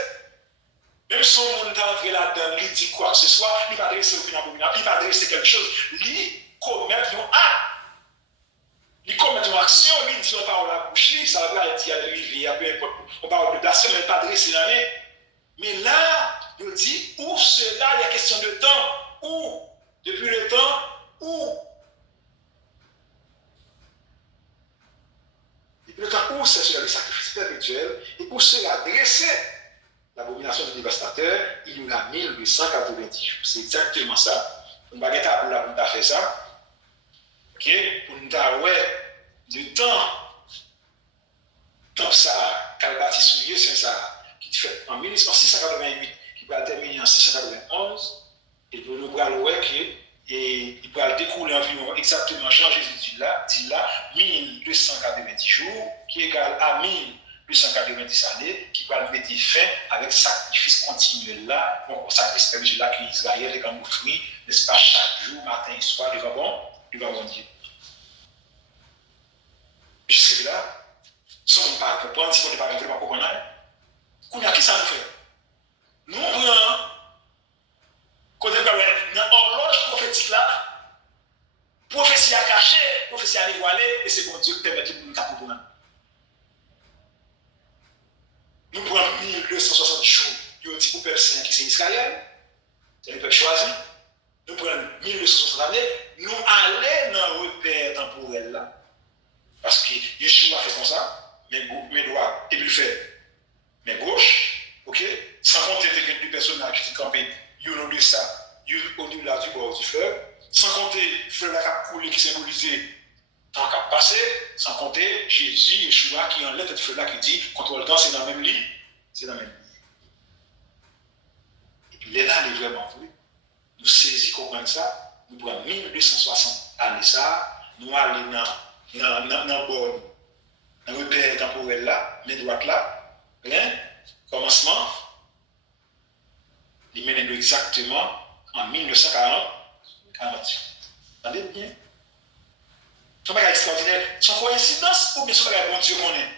Même si son monde est entré là-dedans, il dit quoi que ce soit, il va dresser aucune abomination, il va dresser quelque chose. Il commet un acte. Il commet une action, il dit on parle à la bouche, ça va dire à l'arrivée, peu importe, on parle de blasphème, mais pas dresser l'année. Mais là, il dit, où cela, il y a question de temps, où, depuis le temps, où. Depuis le temps où c'est sur le sacrifice perpétuel, et où cela dressé, l'abomination du dévastateur, il y aura 1890 jours. C'est exactement ça. On va guetter pour la faire ça. Ok, pour nous dire, ouais, du temps ça, qu'elle bâtit souillé, c'est ça, qui fait en 1688, qui va terminer en 691, et pour nous voir, ouais, il va découler environ exactement, Jean-Jésus dit là, 1290 jours, qui est égal à 1290 années, qui va mettre fin avec sacrifice continuel là, donc sacrifice perpétuel là, que Israël est comme offrir, n'est-ce pas, chaque jour, matin et soir, il va bon Dieu. Jusque là, si on ne pas comprendre, si on ne pas comprendre, qu'on a qui ça nous fait? Nous prenons, quand on est dans l'horloge prophétique là, prophétie à cacher, prophétie à dévoiler, et c'est bon Dieu qui permet de nous comprendre. Nous prenons 1260 jours, il y a un petit peuple saint qui c'est Israël, c'est le peuple choisi. Nous prenons 1260 années, nous allons dans le repère temporel là. Parce que Yeshua fait comme ça, mes doigts, et puis il fait mes gauches, ok? Sans compter les deux personnages qui sont campés, il y a de ça, il y a au-delà du bord du fleuve, sans compter le fleuve qui a coulé, qui symbolisait tant qu'à passer, sans compter Jésus, Yeshua, qui enlève cette fleuve là qui dit, quand on le temps, c'est dans le même lit, c'est dans le même lit. Et puis là, il est vraiment vrai. Nous saisissons, comprendre ça, nous prenons 1260 années ça, nous allons dans le repère temporel là, mes droites là, commencement, il mène exactement en 1948. Entendez bien? C'est un bagage extraordinaire. C'est une coïncidence ou bien c'est un bagage bon Dieu qu'on est?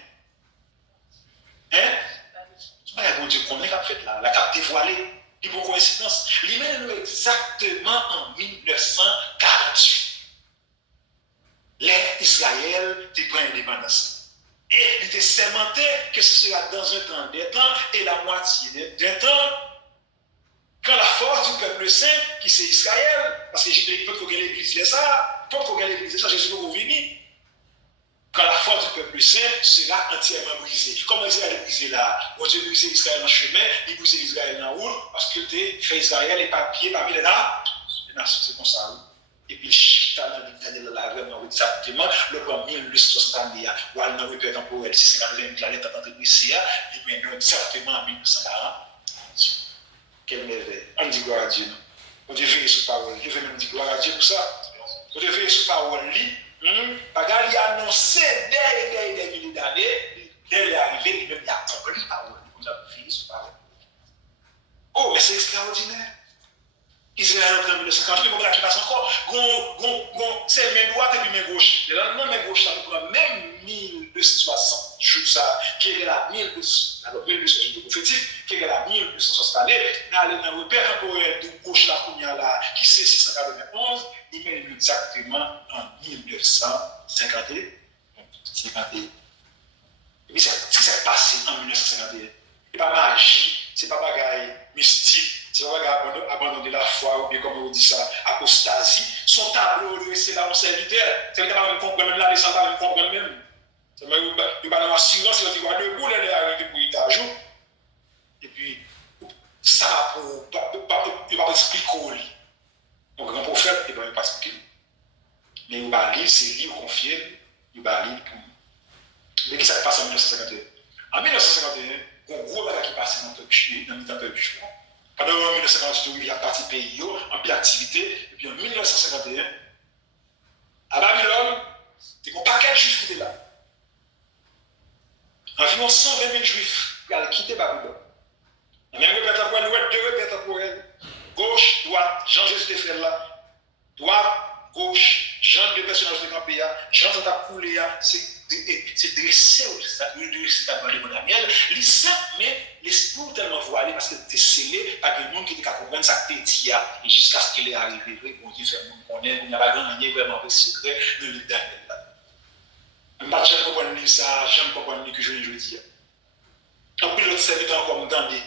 Hein? C'est un bagage bon Dieu qu'on est qu'a fait là, la carte dévoilée. Il y a une coïncidence. Il mène exactement en 1948. L'Israël qui prend l'indépendance. Et il était sémenté que ce sera dans un temps des temps et la moitié d'un temps, quand la force du peuple saint, qui c'est Israël, parce que il faut que l'église est ça, il faut que l'église est ça, Jésus va venir. Quand la force du peuple saint sera entièrement brisée. Comment Israël est brisé là? Bon Dieu brise Israël dans le chemin, il brise Israël dans la route, parce qu'il fait Israël et papier parmi les nations. C'est comme ça. Et puis, chita dans l'Italie, là, vraiment, exactement, le plan 1260 années, ou à l'an repère temporel, 680 la lettre d'entrée de Lucia, il mène exactement en 1940. Quelle merveille. On dit gloire à Dieu. On dit veiller sur parole. Je vais même dire gloire à Dieu pour ça. On dit veiller sur parole. Bagarre, il a annoncé dès des milliers d'années, dès l'arrivée, il a accompli parole. On a veillé sur parole. Oh, mais c'est extraordinaire. Israël en 1958, mais qui passe encore, c'est main droite et puis main gauche. Le lendemain, main gauche, ça nous prend même 1260 jours, ça, qui est la 1260 jours prophétique, qui est la 1260 années, dans le repère temporel de gauche, là, qui c'est 691, il mène exactement en 1951. Et puis, ce qui s'est passé en 1951, c'est pas magie, c'est pas bagaille mystique. C'est pas abandonner la foi, ou bien comme on dit ça, apostasie, son tableau, c'est là, on serviteur. C'est que tu vas me comprendre, même là, les gens ne me comprendre même. C'est que tu vas dans l'assurance, tu vas debout, là, arriver pour y jour. Et puis, ça va pour. Il va expliquer au lit. Donc, grand prophète, il va pas expliquer. Mais il va lire, c'est lui confié, il va lire pour. Mais qu'est-ce qui se passe en 1951? En 1951, il y a un gros bagage qui passe dans le peuple juif. Pendant 1958, il y a parti pays en pleine activité. Et puis en 1951, à Babylone, il y a un paquet de juifs qui étaient là. Environ 120 000 juifs qui ont quitté Babylone. Même répétant pour elle, deux répétants pour elle. Gauche, droite, Jean-Jésus de fait là. Droite, gauche, Jean de personnages de campé, Jean de coulé, c'est dressé dans le Daniel. Les ça, mais l'esprit tellement voilé parce que c'était scellé par des gens qui étaient capables de comprendre ça que dit et jusqu'à ce qu'il est arrivé, bon Dieu fait qu'on est, il n'y a pas gagné vraiment de secret de le Daniel là. Je ne sais pas comprendre ça, je ne comprends pas que je le dis. En plus, l'autre serviteur encore me tendait.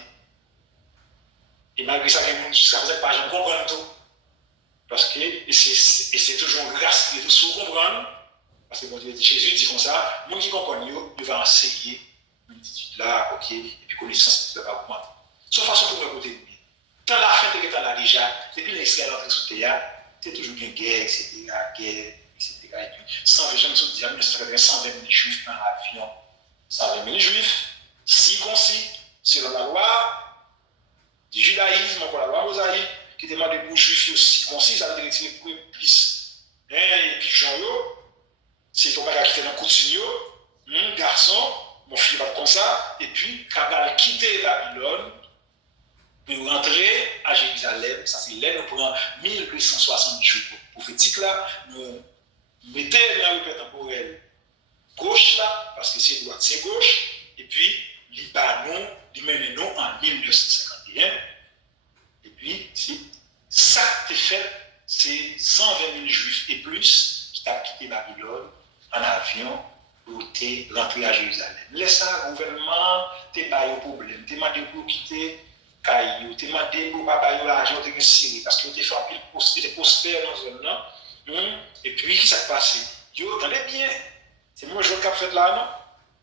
Et malgré ça, les gens jusqu'à présent, pas jamais comprendre tout. Parce que c'est toujours grâce de tout ce qu'on comprend. Parce que bon Dieu dit, Jésus dit comme ça, moi qui comprends, il va enseigner une attitude là, ok, et puis connaissance ne va pas augmenter. Sauf façon pour me côté de lui. Tant la fin que tu as là déjà, depuis l'Israël entré sous terre, c'est toujours bien guerre, etc. Guerre, etc. Et puis, 120 000 juifs dans l'avion. 120 000 juifs, circoncis, selon la loi du judaïsme, encore la loi mosaïque, qui demande pour juifs circoncis, ça veut dire retirer plus. Et puis, Jean-Yo, c'est ton bagage qui était dans coutume, garçon, mon fils va comme ça, et puis, Kabal quitter Babylone, pour rentrer à Jérusalem, ça c'est là, nous prenons 1260 jours prophétiques là, nous mettons la repère temporelle gauche là, parce que c'est droite, c'est gauche, et puis, Libanon, il mène nous en 1951, et puis, ça qui est fait, c'est 120 000 juifs et plus qui ont quitté Babylone en avion pour rentrer à Jérusalem. Laisse ça, le gouvernement, tu n'as pas de problème, tu as pour quitter Caillou, tu as pour pas payer l'argent de Syrie, parce que tu fait un pile prospère dans ce zone-là. Et puis, qui s'est passé? Yo, attendez bien, c'est moi je vais fait là, non?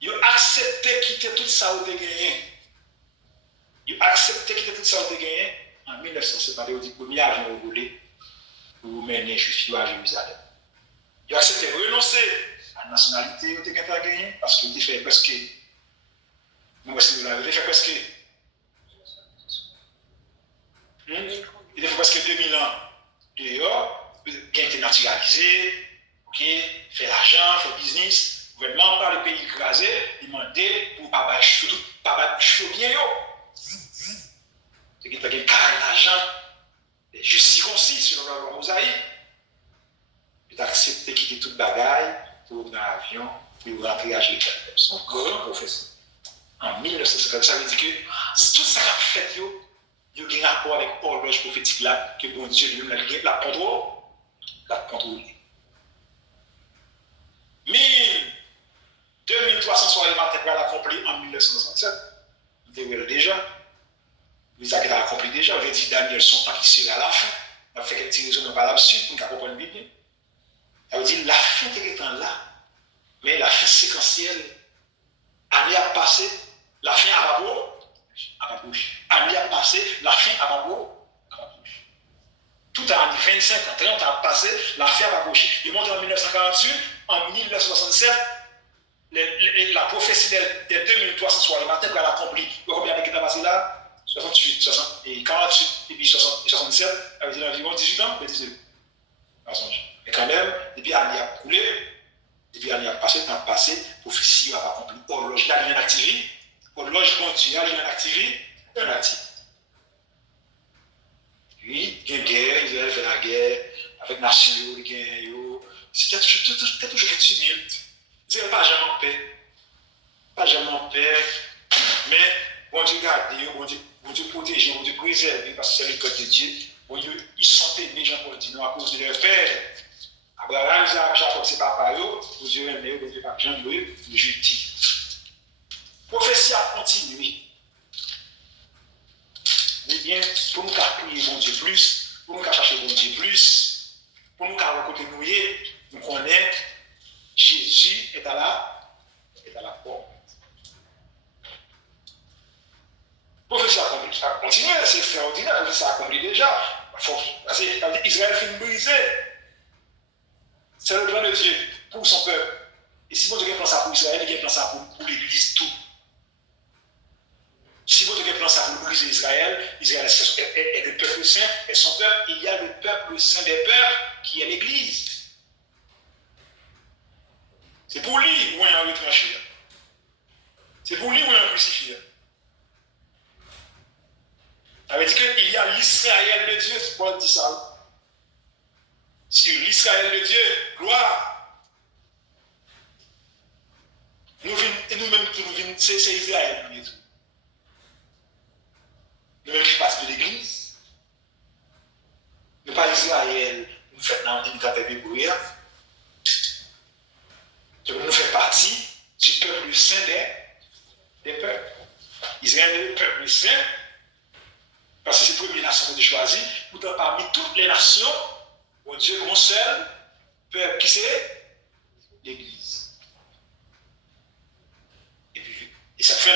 Yo accepté de quitter tout ça où tu as gagné. Yo accepté de quitter tout ça où tu as gagné. En 1950, il dit que le premier avion volé pour mener les Juifs à Jérusalem. Il a accepté de renoncer à la nationalité qu'il a gagné parce qu'il fait presque. Il fait presque. Il a fait presque 2000 ans dehors, il a été naturalisé, ok, fait l'argent, fait business. Le gouvernement par le pays écrasé, il demandait pour ne pas battre cheveux bien. C'est qu'il y a un l'argent, juste circoncis selon la loi mosaïque. Il a accepté de quitter toute bagaille pour dans l'avion pour rentrer à Jérusalem. Son grand professeur. En 1950, ça veut dire que tout ça qu'a fait, il y a un rapport avec l'horloge prophétique là, que bon Dieu lui-même l'a contrôlé. 2300 soirées matin pour l'accomplir en 1967. Vous avez déjà. Vous avez accompli déjà. Vous avez dit Daniel, son temps qui serait à la fin. On a fait quelques raisons par l'absurde pour qu'on comprenne bien. Ça veut dire la fin est là. Mais la fin séquentielle, année a passé, la fin à ma bouche. Année a passé, la fin à ma bouche. Tout en 25 ans, 30 ans a passé, la fin à ma bouche. Il monte en 1948, en 1967, la prophétie des 2300 soirées matin pour l'accomplir. Combien d'années qui est passé là? 68, 60, et 48, et puis 60, et 67, ça veut dire environ 18 ans, mais 19. Mais quand même, depuis l'année a coulé, depuis l'année a passé, temps passé, prophétie n'a pas accompli. Horloge là, il y a un activé. Horloge continue, il y a un activé, un activé. Puis, il y a une guerre, Israël fait la guerre, avec nation, c'était toujours un tumulte. Israël pas jamais en paix. Pas jamais en paix. Mais, bon Dieu garde, bon Dieu protège, bon Dieu préserve, parce que c'est le code de Dieu. Bon Dieu, ils sont aimés, Jean-Paul dit, non, à cause de leur père. Abraham, Isaac, Jacob, c'est papa, bon Dieu aimé, bon Dieu, Jean-Louis, le juge. Prophétie a continué. Mais bien, pour nous prier bon Dieu plus, pour nous chercher bon Dieu plus, pour nous continue, c'est extraordinaire, ça accompli déjà. Parce que Israël finit brisé. C'est le plan de Dieu pour son peuple. Et si vous avez plan ça pour Israël, il y a plan ça pour l'Église tout. Si vous avez plan ça pour briser Israël, Israël est le peuple saint, et son peuple, il y a le peuple saint des peuples qui est l'Église. C'est pour lui où il y a un retranché. C'est pour lui où il y a un crucifié. Ça veut dire qu'il y a l'Israël de Dieu, c'est Paul dit ça. Sur l'Israël de Dieu, gloire. Nous-mêmes, c'est Israël. Nous-mêmes qui passons de l'Église. Nous pas Israël, nous faisons dans l'unité hébreu. Nous faisons partie du peuple saint des peuples. Israël est le peuple saint, parce que c'est la première nation que Dieu choisit. Pourtant, parmi toutes les nations, bon Dieu, mon seul peuple, qui c'est? L'Église. Et ça fait,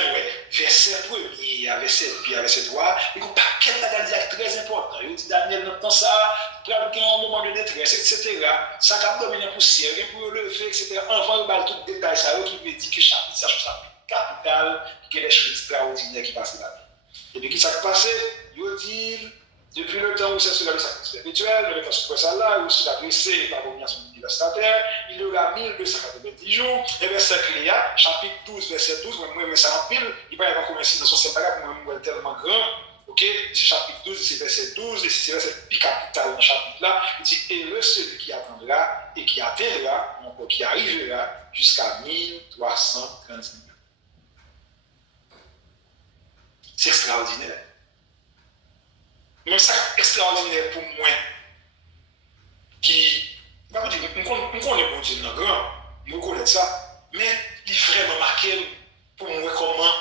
verset 1er à verset 2 à verset 3, il y a un paquet de bagages très important. Il dit Daniel, dans ça, pour un moment de détresse, etc. Ça a dominé la poussière, il peut lever, etc. Enfin, il y a tout le détail, ça qui veut dire que chapitre, ça chapitre capital, qu'il y a des choses extraordinaires qui passent là. Et puis, qu'est-ce qui s'est passé? Il dit, depuis le temps où c'est sur la sacrifice spirituel, le temps sur ça là, où c'est adressé par l'organisation universitaire, il y aura 1290 jours, et verset cléa, chapitre 12, verset 12, moi, ça en pile, il va y avoir commencé dans son séparat pour moi, tellement grand, ok? C'est chapitre 12, c'est verset 12, et c'est verset plus capital dans le chapitre là, il dit, et le celui qui attendra, et qui atteindra, encore qui arrivera, jusqu'à 1330 millions. C'est extraordinaire. Mais ça extraordinaire pour moi, qui, on connaît bon Dieu dans grand, je connais ça, mais il est vraiment marqué pour moi comment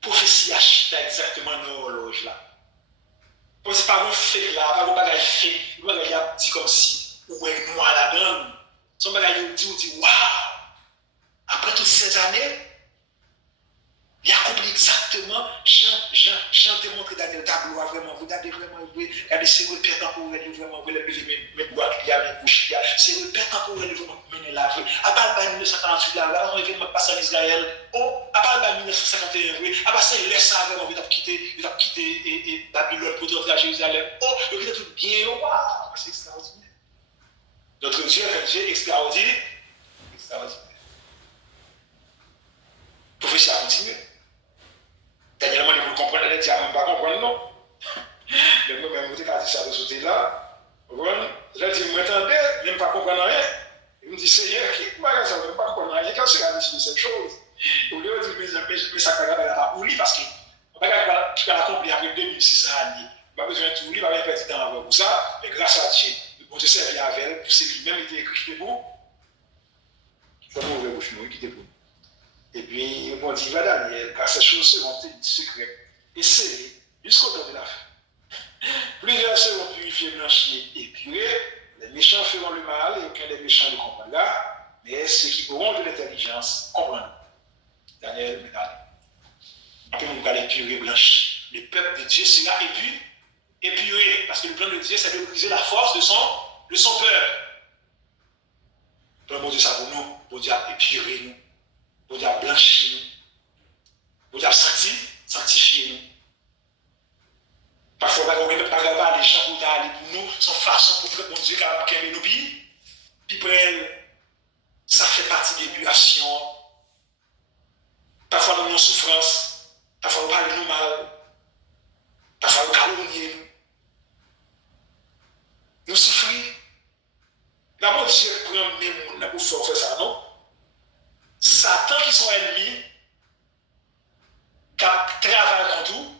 prophétie a chita exactement dans l'horloge là. Parce que pas un fait là, pas un bagage fait, un bagage a dit comme si, ou est noir là-dedans. Son bagage dit, waouh, après toutes ces années, il a accompli exactement, Jean te montré dans le tableau, vraiment, regardez vraiment, regardez, c'est le père temporel, vraiment, vous l'avez mes doigts qu'il y a, mes bouches qu'il y a, c'est le père temporel, vraiment, mener la vie. À part le 1948, là, on événement passé en Israël, à part le 1951, à part ça, il laisse ça, vraiment, il a quitté Babylone pour rentrer à Jérusalem. Oh, il a tout bien, waouh, c'est extraordinaire. Notre Dieu est un Dieu extraordinaire. Extraordinaire. Prophétie a continué. Dernièrement, vous comprenez, les diamants ne pas comprendre, non? Mais moi-même, vous avez dit ça de ce côté-là. Vous comprenez? Je dis, vous m'entendez, je ne pas comprendre rien. Il me dit, Seigneur, qui m'a ça, je ne pas comprendre rien. Quand c'est la mission de cette chose, au lieu de dire, mais ça ne va pas pour lui, parce que tu vas l'accomplir après 2600 années. Il n'a pas besoin de tout, il va pas perdre du temps avant pour ça, mais grâce à Dieu, bon Dieu servi avec elle, pour ce qui même était écrit pour vous. Il faut ouvrir la bouche, nous, qui était pour nous. Et puis, on dit, va Daniel, car ces choses seront secrètes et scellées jusqu'au temps de la fin. Plusieurs seront purifiés, blanchis et épurés. Les méchants feront le mal et aucun des méchants ne comprendra. Mais ceux qui auront de l'intelligence comprendront. Daniel, regarde. Après, nous allons épurer, blanchir. Le peuple de Dieu sera épuré. Parce que le plan de Dieu, c'est de briser la force de son peuple. Bon Dieu, ça pour nous. Bon Dieu, épurer nous. Bon Dieu, blanchir nous. Bon Dieu, sanctifier nous. Parfois, les gens pour aller pour nous, son façon pour bon Dieu qui nous puis pour elle, ça fait partie de l'ébullition. Parfois, nous avons souffrance. Parfois, nous parlons nous mal. Parfois, nous calomnions nous. Nous souffrons. D'abord, Dieu prend mes mots pour faire ça, non? Satan qui sont ennemis, qui travaillent contre tout,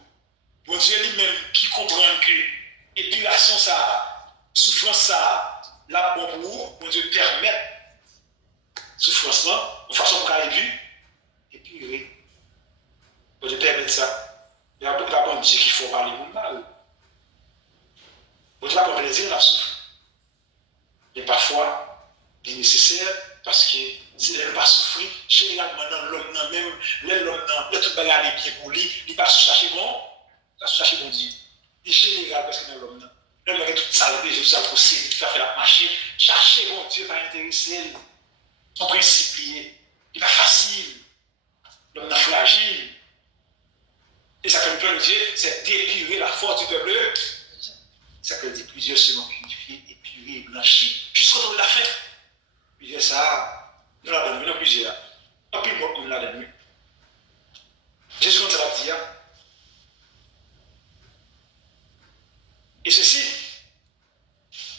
bon Dieu lui-même qui comprend que épilation, ça, souffrance, ça, la bon pour bon Dieu permet souffrance là, de façon pour qu'elle épurer. Bon Dieu permet ça. Il y a beaucoup de bon Dieu qu'il faut parler mal. Bon Dieu n'a pas plaisir à souffrir. Mais parfois, il est nécessaire parce que si elle ne pas souffrir, généralement, l'homme, même l'homme, tout le monde est bien pour lui, il ne pas chercher bon chercher bon Dieu. Il est général parce que dans l'homme. L'homme a tout ça, tout ça pour séduire, tout faire la marcher. Chercher bon Dieu va intéresser. Son principe lié. Il n'est pas facile. L'homme est fragile. Et ça fait le Dieu, c'est d'épurer la force du peuple. Ça peut dire plusieurs seront purifiés, épurés, blanchis, jusqu'au temps de la fin. Plusieurs ça, nous l'avons donné, plusieurs. En plus, moi, on l'a donné. Jésus, comme ça va dire. Et ceci,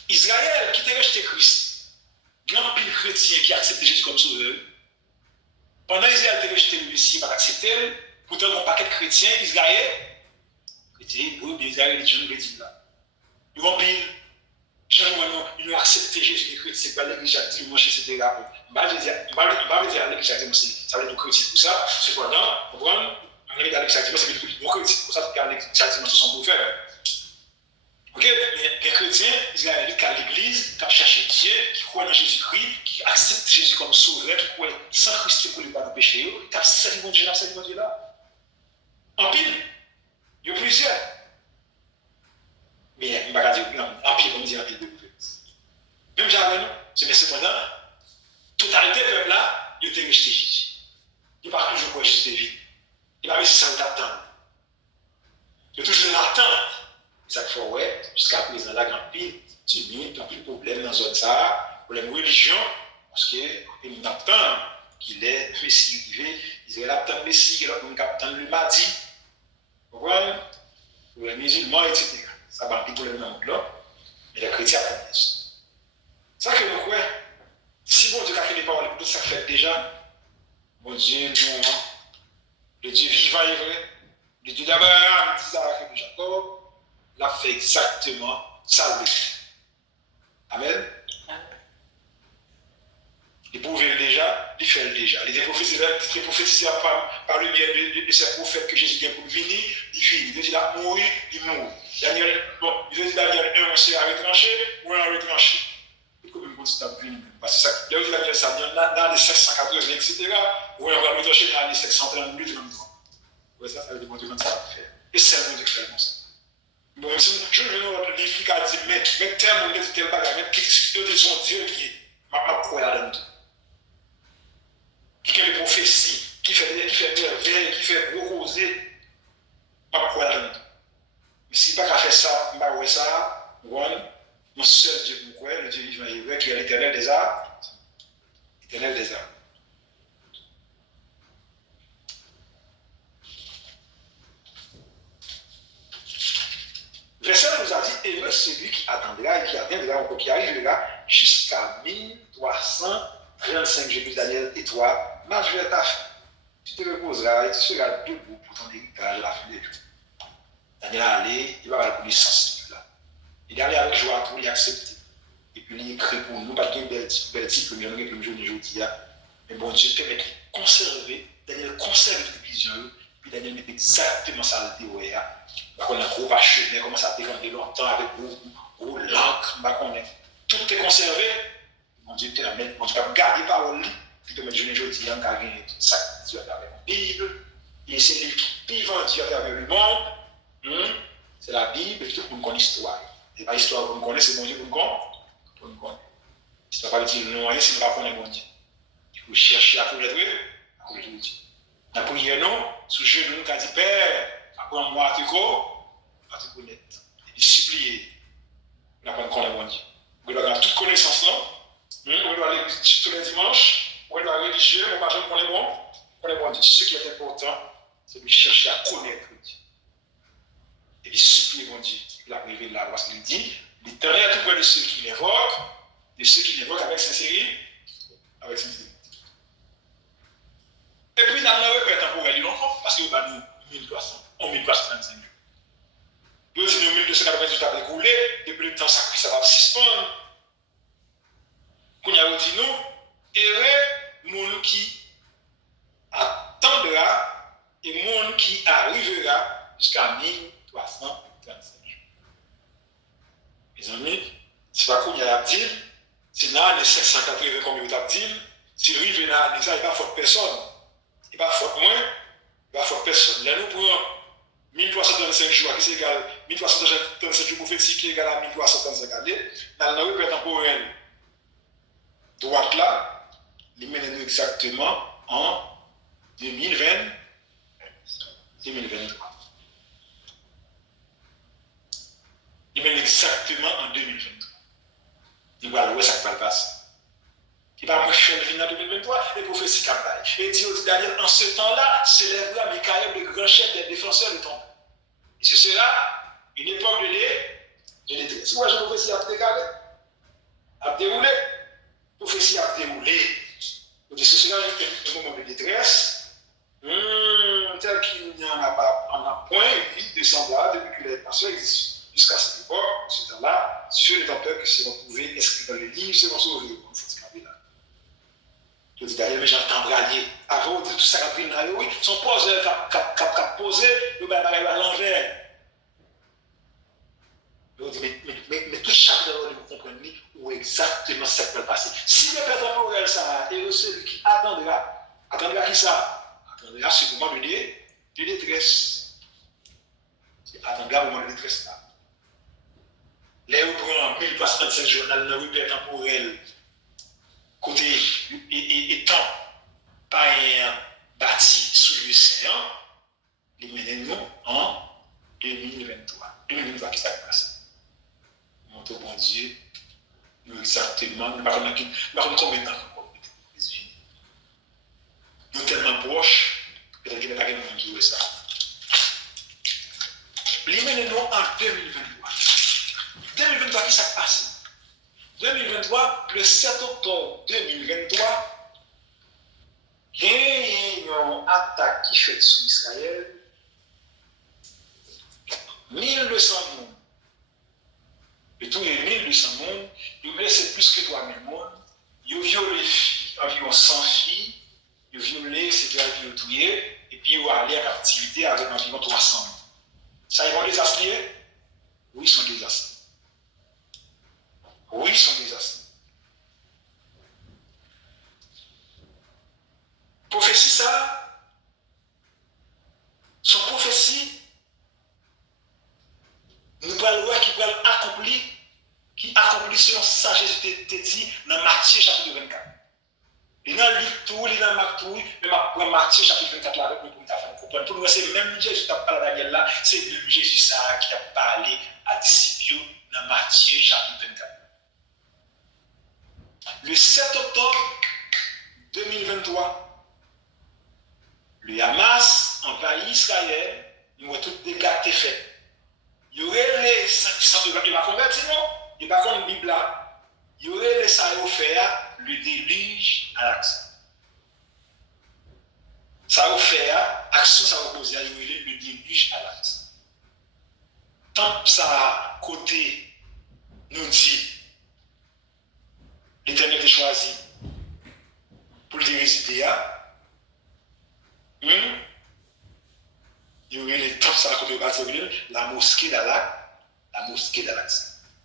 Israël qui t'a rejeté Christ, grand pile chrétien qui a accepté Jésus comme sauveur, pendant Israël t'a rejeté le Messie, pas accepté, pourtant, mon paquet de chrétiens, Israël, chrétiens, oui, bien Israël, je ne le dis là. Ils vont pile, ils ont accepté Jésus, les chrétiens, pas l'église chaque dimanche, etc. Je ne vais pas dire à l'église chaque dimanche, ça veut dire chrétien pour ça. Cependant, vous comprenez, on est à l'église chaque dimanche, ça veut dire bon chrétien. Pour ça, qu'à l'église chaque dimanche, sont prophètes. Ok, mais les chrétiens, Israélites, qui à l'église, qui cherchent Dieu, qui croient dans Jésus-Christ, qui acceptent Jésus comme sauveur, qui croient sans Christ pour les pas de péché, qui acceptent mon Dieu là. En pile, il y a plusieurs. Mais je ne vais pas dire en pile, comme dire en pile de prophètes. Même j'avais nous, mais cependant, totalité du peuple là, il a été rejeté Jésus. Il n'a pas toujours quoi Jésus de vie. Il n'a pas réussi à l'attendre. Il a toujours l'attente. Ça fait ouais, jusqu'à présent, la grande pile, tu n'as plus de problème dans la zone ça, problème religion, parce qu'il attend qu'il est Messie arrivé, il attend le Messie, il attend le mardi. Vous voyez? Pour les musulmans, etc. Ça va plus pour le monde là, mais les chrétiens connaissent. Ça que nous croyons. Si bon Dieu a fait les paroles, tout ça fait déjà, bon Dieu, nous, le Dieu vivant et vrai, le Dieu d'Abraham, d'Isaac et de Jacob, l'a fait exactement ça. Amen. Il pouvait déjà, il fait déjà. Il était prophétisé par le biais de ces prophètes que Jésus vient pour venir, il vit. Il dit qu'il a mouru, il mourut. Daniel, bon, il dit Daniel 1, on s'est retranché, ou un retranché. Il faut que je continue à venir. Parce que ça, là où Daniel, ça vient dans les 780, etc., ou un va retrancher dans les 732, 33. Oui, ça veut dire que Dieu ça va faire. Et c'est le Dieu qui fait comme ça. Bon, je veux dire, les filles qui ont dit, mais tel monde, tel bagage, mais qui est son Dieu qui est, ma croix là-dedans. Qui fait des prophéties, qui fait merveilles, qui fait gros rosé, ma croix là-dedans. Mais si pas qu'à faire ça, je ne vais pas ça, mon seul Dieu pour croire, le Dieu vivant et vrai, qui est l'éternel des arts. L'éternel des arts. Verset nous a dit, heureux celui qui attendra et qui atteindra encore, qui arrivera jusqu'à 1335. J'ai vu Daniel et toi, m'ajoute ta fin. Tu te reposeras et tu seras debout pour ton héritage à la fin des jours. Daniel est allé, il va avoir la connaissance là. Il est allé avec joie pour l'accepter. Et puis il écrit pour nous, pas de bel type, mais il y a un jour aujourd'hui. Mais bon Dieu permet de conserver. Daniel conserve les visions. Puis Daniel met exactement ça le théorie. On a gros parchemin, comment ça a été vendu longtemps avec gros l'encre, tout est conservé. Mon Dieu permet, mon Dieu garder les paroles, puis te mettre aujourd'hui, on a gagné tout ça qui est à travers la Bible, et c'est le livre qui est vendu à travers le monde, c'est la Bible, et tout le monde connaît l'histoire. Et pas l'histoire que vous connaissez, c'est mon Dieu pour nous connaître. Si tu n'as pas dit non, si tu n'as pas connaître mon Dieu. Il faut chercher à connaître Dieu. La prière, non, sous genou, nous a dit Père, apprends-moi à te connaître. Et supplier. On apprend à connaître mon Dieu. On doit avoir toute connaissance, non? On doit aller tous les dimanches. On doit religieux, on va jamais connaître mon Dieu. Ce qui est important, c'est de chercher à connaître Dieu. Et de supplier mon Dieu. Il a privé de là, parce qu'il dit l'Éternel est tout près de ceux qui l'invoquent, avec sincérité. Et puis, dans le repère temporel, longtemps, parce qu'il y a 1300, 1335 jours. Nous disons 1298 ans écoulé, depuis le temps ça va suspendre. Qu'on a dit nous, et monde qui attendra et monde qui arrivera jusqu'à 1335 jours. Mes amis, c'est pas qu'on y a dit, c'est dans les 580 comme il a dit, si il arrive dans les il n'y a pas faute personne. Il n'y a pas faute moins, il n'y a pas faute personne. Là, nous prenons 1335 1335 jours, qui c'est égal 1335 jours prophétiques qui est égal à 1335 années, dans le repère temporel, droite là, il mène nous exactement en 2023. Il mène exactement en 2023. Il va voir ça qui va le passer. Il va marcher le en 2023, les prophéties campagne. Et dit au Daniel, en ce temps-là, s'élèvera Michael, le grand chef des défenseurs de ton peuple. Et ce sera une époque de détresse. Moi, je prophétie à décaler, à dérouler. Prophétie à dérouler. Ce sera un moment de détresse, tel qu'il n'y en a pas en un point, et puis de semblable, depuis que les personnes existent. Jusqu'à cette époque, ce temps-là, sur les tempeurs qui seront trouvés inscrits dans le livre seront sauvés. Je dis d'ailleurs, mais j'entends brailler. Avant, tout ça, oui, son poseur qui a posé, le bail à l'envers. Mais tout chaque de vous comprenez où exactement ça peut passer. Si le père temporel, ça, et celui qui attendra qui ça? Attendra ce moment de détresse. Attendra le moment de détresse là. Les vous prenez 1335 jours dans le repère temporel. Côté étant pas bâti sous le séant, les menons en 2023. 2023 qui s'est passé. Mon bon Dieu, nous exactement, nous ne savons pas combien de temps encore. Nous sommes tellement proches, peut-être qu'il n'y a pas quelqu'un qui veut ça. Les menons en 2023. 2023 qui s'est passé. 2023, le 7 octobre 2023, il y a une attaque qui fait sur Israël. 1200 personnes. Et tous les 1200 personnes, ils ont laissé plus que 3000 personnes. Ils ont violé environ 100 filles. Ils ont violé, c'était ils ont tué. Et puis ils ont allé à captivité avec environ 300 personnes. Ça, ils vont les aspirer? Oui, ils sont des aspirs. Oui, ils sont des assassins. Prophétie ça, son prophétie, nous parlons qui va accomplir, qui accomplit selon ça Jésus t'a dit dans Matthieu chapitre 24. Il dans Luc tout, il dans Marc tout, mais dans Matthieu chapitre 24 là avec nous pour nous faire comprendre. Pour nous c'est même Jésus qui a parlé à Daniel là, c'est le Jésus ça qui a parlé à disciples dans Matthieu chapitre 24. Le 7 octobre 2023, le Hamas envahit Israël, il y a tout dégâts faits. Il y aurait les centres de la conversion, il n'y a pas de Bible là. Il y aurait les faire le déluge à l'accent. Ça va faire, action ça va poser, il y aurait le déluge à l'accent. Tant que ça côté nous dit, l'Éternel est choisi pour le résider à. Il y aurait les temps ça va côté la mosquée d'Alak, la mosquée d'Alak.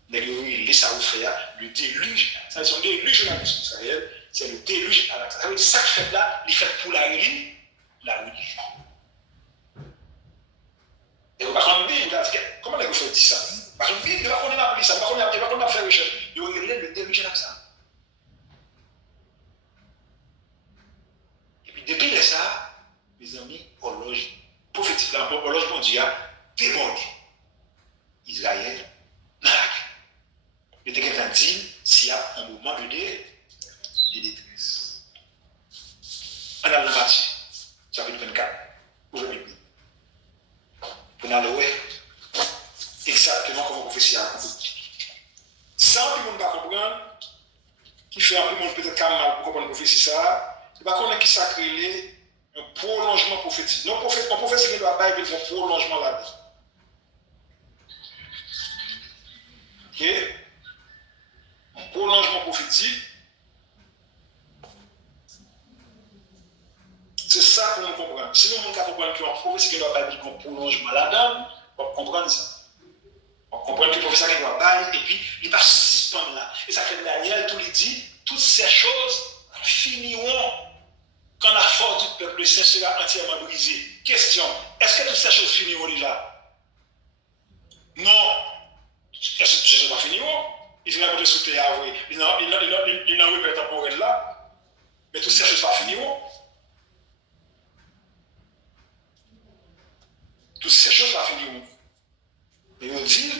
Il y aurait les ça faire le déluge. Ça c'est un déluge dans Israël, c'est le déluge à l'axe. Ça veut dire ça qui fait là, il fait pour la religion. Et vous par contre, comment vous faites ça? Par contre, il va qu'on a appris ça, par contre, on a fait recherche. Il y aurait le déluge à ça. Et puis depuis ça, mes amis, horloge prophétique, l'horloge mondiale débordée. Israël, dans la guerre. Il était quelqu'un dit s'il y a un mouvement de détresse. On a le Matthieu, chapitre 24, aujourd'hui. Pour aller voir exactement comment prophétie a accompli. Sans que le monde ne comprenne, qui fait un peu monde peut-être mal pour comprendre prophétie ça, il va connaître qui s'accrélait un prolongement prophétique. Non, un prophétie qui doit bailler un prolongement là-dedans. Ok? Un prolongement prophétique. C'est ça pour nous comprendre. Si nous comprenons qu'un prophétie qui doit bailler un prolongement là-dedans, on va comprendre ça. On comprend que le professeur qui doit bailler et puis il va suspendre là. Et ça fait Daniel, tout lui dit, toutes ces choses finiront quand la force du peuple saint sera entièrement brisée. Question, est-ce que toutes ces choses finiront déjà? Non, c'est pas fini. Israël a monté sous terre, oui. Il n'a repère temporel là. Mais toutes ces choses pas fini. Toutes ces choses pas fini. Et on dit,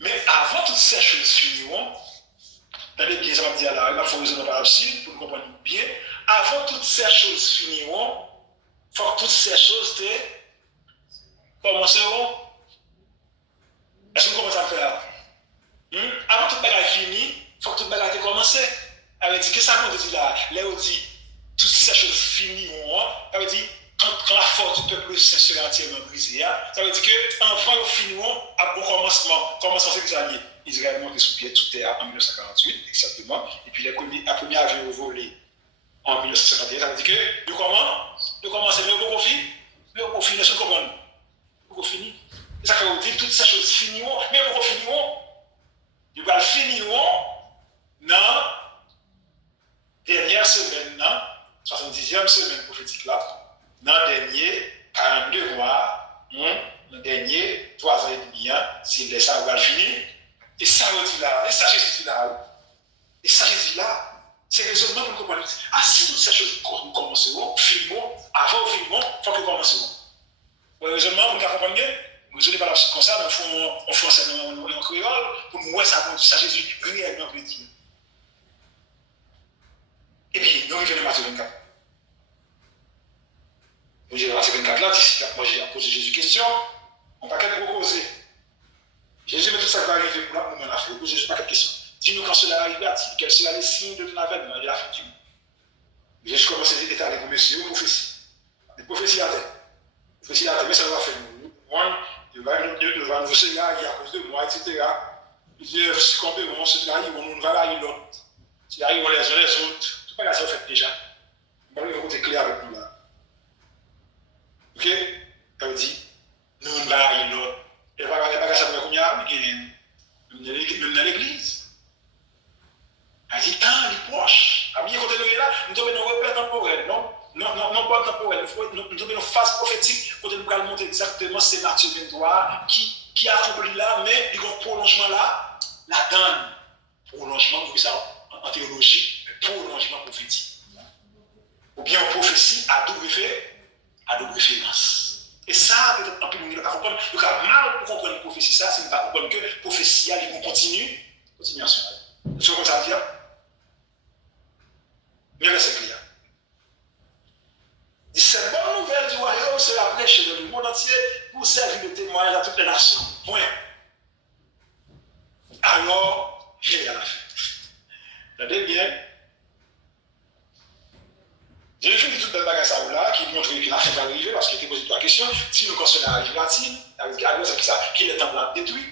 mais avant toutes ces choses finiront, attendez bien, ça va dire là, il va falloir raisonner par aussi, pour comprendre bien. Avant toutes ces choses finiront, il faut que toutes ces choses commenceront. Est-ce que vous commencez à faire? Avant toute bagarre finie, il faut que toute bagarre commence. Elle dit, qu'est-ce que ça veut dire là? Là, on dit, toutes ces choses finiront. Ça veut dire, quand la force du peuple saint sera entièrement brisée, ça veut dire qu'enfin, nous finirons à bon commencement. Commencement, c'est que ça y est. Israël monté sous pied sous terre en 1948, exactement. Et puis, la première avion volé en 1951. Ça veut dire que, nous commençons, mais on finit. Mais on finit, est-ce que vous comprenez? On finit. Et ça veut dire que toutes ces choses finiront, mais on finiront. Ils vont finir dans la dernière semaine, 70e semaine prophétique là, dans le dernier 42 mois, dans le dernier 3 ans et demi, si les ça va finir. Et ça dit là, et ça Jésus dit là, et ça Jésus là, c'est raisonnement pour comprendre. Ah, si toutes ces choses commenceront, finiront, avant finiront, il faut que commenceront. Raisonnement, vous comprenez bien? Vous n'avez pas la comme ça, on fait ça en créole, pour moi, ça Jésus réellement veut dire. Et puis, nous revenons à Matthieu 24. Nous revenons à Matthieu 24 là, d'ici moi j'ai posé Jésus question, on va qu'à proposer. Jésus met tout ça qui va arriver pour la moment à faire. Jésus pas de question. Dis-nous quand cela arrivera-t-il, quel sera le signe de ton avènement et la fin du monde. Jésus commence à étaler pour messieurs, une prophétie. Une prophétie à terre. Prophétie à terre, mais ça va faire il va nous séparer à cause de moi, etc. Il dit, si on se trahit, on va trahir l'autre. Si on arrive les uns les autres, tout pas ça fait déjà. On va côté clair avec nous là. Ok? Ça veut dire, nous on va trahir l'autre. Et pas ça me comme dans l'église. Elle dit, quand il est proche. À bien côté de là, nous devons nous repères temporels, non? Non, pas temporel. Nous devons une phase prophétique pour nous montrer exactement ces Matthieu 23 qui a accompli là, mais il y a un prolongement là, la donne. Prolongement, vous ça en théologie, prolongement prophétique. Ou bien en prophétie à double effet, à double référence. Et ça, peut-être un peu, nous ne pouvons pas comprendre. Donc, mal pour comprendre la prophétie, ça, c'est ne pas comprendre que la prophétie, elle continue. Continuation. Vous savez comment ça veut dire? Bien, c'est clair. Cette bonne nouvelle du royaume sera prêchée dans le monde entier pour servir de témoignage à toutes les nations. Point. Alors, j'ai à la fin. Regardez bien. J'ai fait toute cette bagarre là qui montre que la fin va arriver parce qu'il était posé trois questions. Si nous concernons arrivera-t-il, alors c'est ça, qu'il est en train de détruire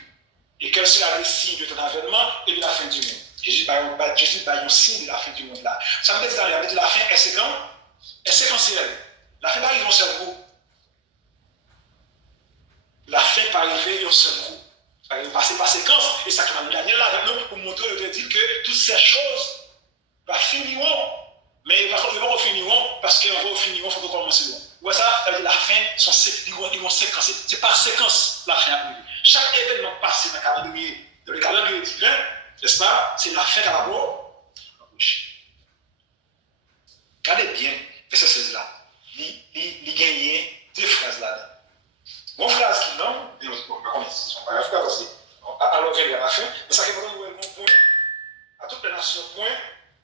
et quel sera le signe de ton avènement et de la fin du monde. Jésus va un signe de la fin du monde là. Ça veut dire que la fin est séquentielle. Est séquentielle. La fin va arriver en seul coup. La fin va arriver en seul coup. Ça va passer par séquence. Et ça qui va nous gagner là avec nous pour montrer et dire que toutes ces choses va finiront. Mais par contre, ils vont finiront parce qu'un va finiront, il faut que commencer. Ouais, ça veut dire la fin, ils vont séquencer. Ce n'est pas séquence la fin arrive. Chaque événement passé dans le calendrier divin, n'est-ce pas? C'est la fin à la bouche. Regardez bien, verset 16 là. Il gagne deux phrases là-dedans. Mon phrase qui nomme, ce ne sont pas la phrase aussi. Alors viendra la fin, mais ça qui va nous un point, à toutes les nations, point,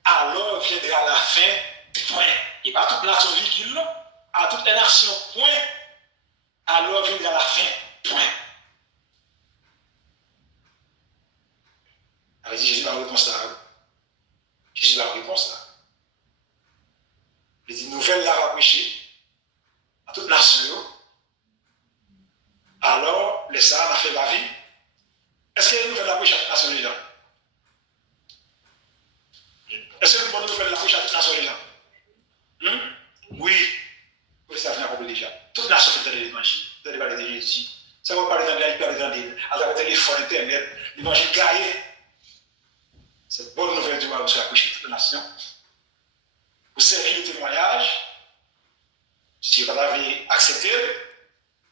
alors viendra la fin, point. Et pas à toutes les nations, virgule, à toutes les nations, point, alors viendra la fin, point. Alors Jésus va répondre ça. Jésus va répondre ça. Il dit, nouvelle là va prêcher à toute nation. Alors, les Sahara a fait la vie. Est-ce qu'il y a une nouvelle prêcher à toute nation les gens? Est-ce que nous pouvons faire la prêcher à toute nation les gens? Oui. Oui, ça vient à comprendre déjà. Toute nation fait de l'évangile, de parler de Jésus. Ça va parler d'anglais, il parle d'anglais. À travers le téléphone, internet, l'évangile gagne. Cette bonne nouvelle du royaume sera prêchée à toute nation. Pour servir le témoignage, si vous l'avez accepté,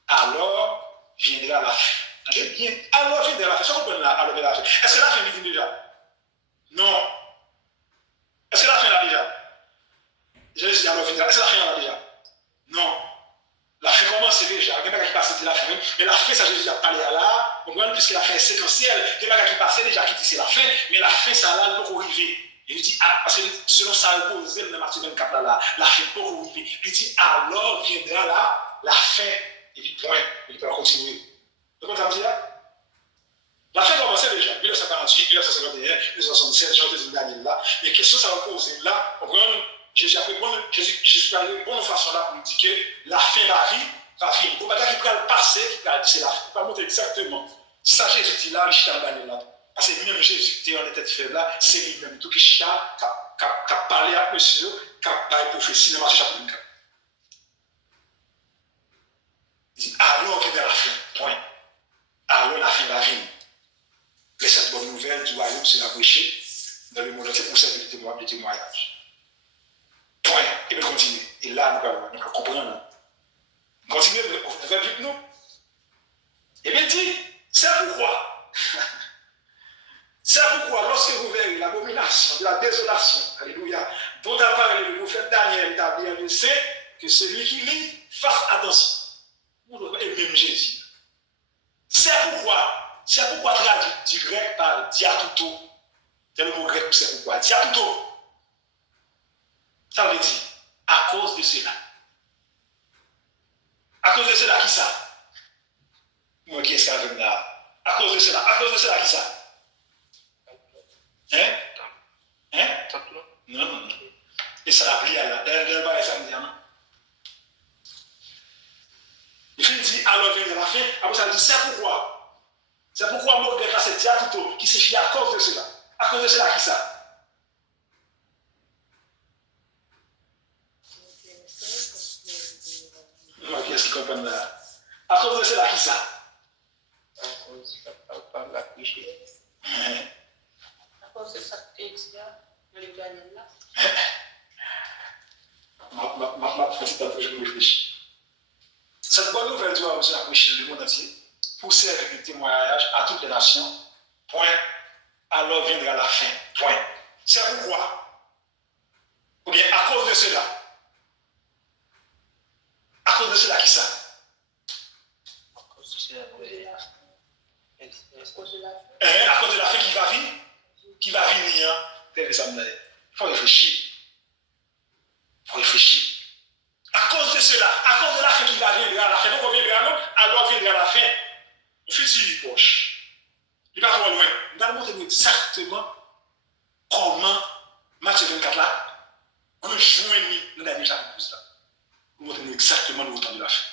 alors viendra la fin. Bien, alors vient de la fin. Ça comprend là, alors de la fin. Est-ce que la fin vient déjà? Non. Est-ce que la fin là déjà? Jésus dit alors vient de la fin. Est-ce que la fin là déjà? Non. La fin commence déjà. Il y a des gens qui passent de la fin. Mais la fin, ça Jésus a parlé à là. Puisque la fin est séquentielle. Il y a des gens qui passent déjà qui disent c'est la fin. Mais la fin, ça là, il peut arriver. Il dit, ah, parce que selon ça, opposé dans Matthieu 24 là, la fin peut arriver. Il dit, alors viendra là la fin. Et puis point. Il peut continuer. Donc, ça veut dire? La fin commençait déjà, 1948, 1951, 1967, Jean-Jésus Daniel là. Mais question ça va poser là, on prend, Jésus a pris une bonne façon là pour nous dire que la fin va venir. Pour pas qu'il peut le passer, qu'il peut dire c'est la fin, il va montrer exactement. Ça, Jésus dit là, il Daniel là. Parce que même Jésus qui est en tête faible là, c'est lui-même, tout qui a parlé à monsieur, qui a parlé prophétie dans Matthieu chapitre 4. Il dit, alors viendra la fin, point. Alors la fin va venir. Mais cette bonne nouvelle du royaume sera prêchée dans le monde entier pour servir de témoignage. Point. Et bien continuer. Et là, nous allons comprendre. Continuez, vous avez vu nous. Et bien dit, c'est pourquoi. C'est pourquoi, lorsque vous verrez l'abomination de la désolation, alléluia, dont a parlé le prophète Daniel établi en Dieu, c'est que celui qui lit fasse attention. Et même Jésus. C'est pourquoi traduit du grec par diatuto. C'est le mot grec pour c'est pourquoi. Diatuto. Ça veut dire à cause de cela. À cause de cela, qui ça? Moi, qui est-ce qui a là? À cause de cela, qui ça? Hein? Non. Et ça l'a pris là. D'ailleurs, ça me dit, non? Il dit, alors vient la fin. Après ça dit, c'est pourquoi. C'est pourquoi le mot grec c'est diatuto, qui signifie à cause de cela. À cause de cela, qui ça? Moi, qui est-ce qui comprend là? À cause de cela, qui ça? À cause de la péché. À cause de ça que tu dis là, le Daniel là. Ma petite tante, je me réfléchis. Cette bonne nouvelle doit aussi approcher le monde entier pour servir de témoignage à toutes les nations. Point. Alors viendra la fin. Point. C'est pourquoi. Ou bien à cause de cela. À cause de cela, qui ça? À cause de cela. À cause de la fin. À cause de la fin qui va venir. Il faut réfléchir. À cause de cela, à cause de la fin qui va venir à la fin, donc on viendra non, alors viendra la fin. Le futur proche. Il n'est pas trop loin. Nous allons montrer exactement comment Matthieu 24 là, rejoignit le dernier chapitre là. Nous montrons exactement le temps de la fin.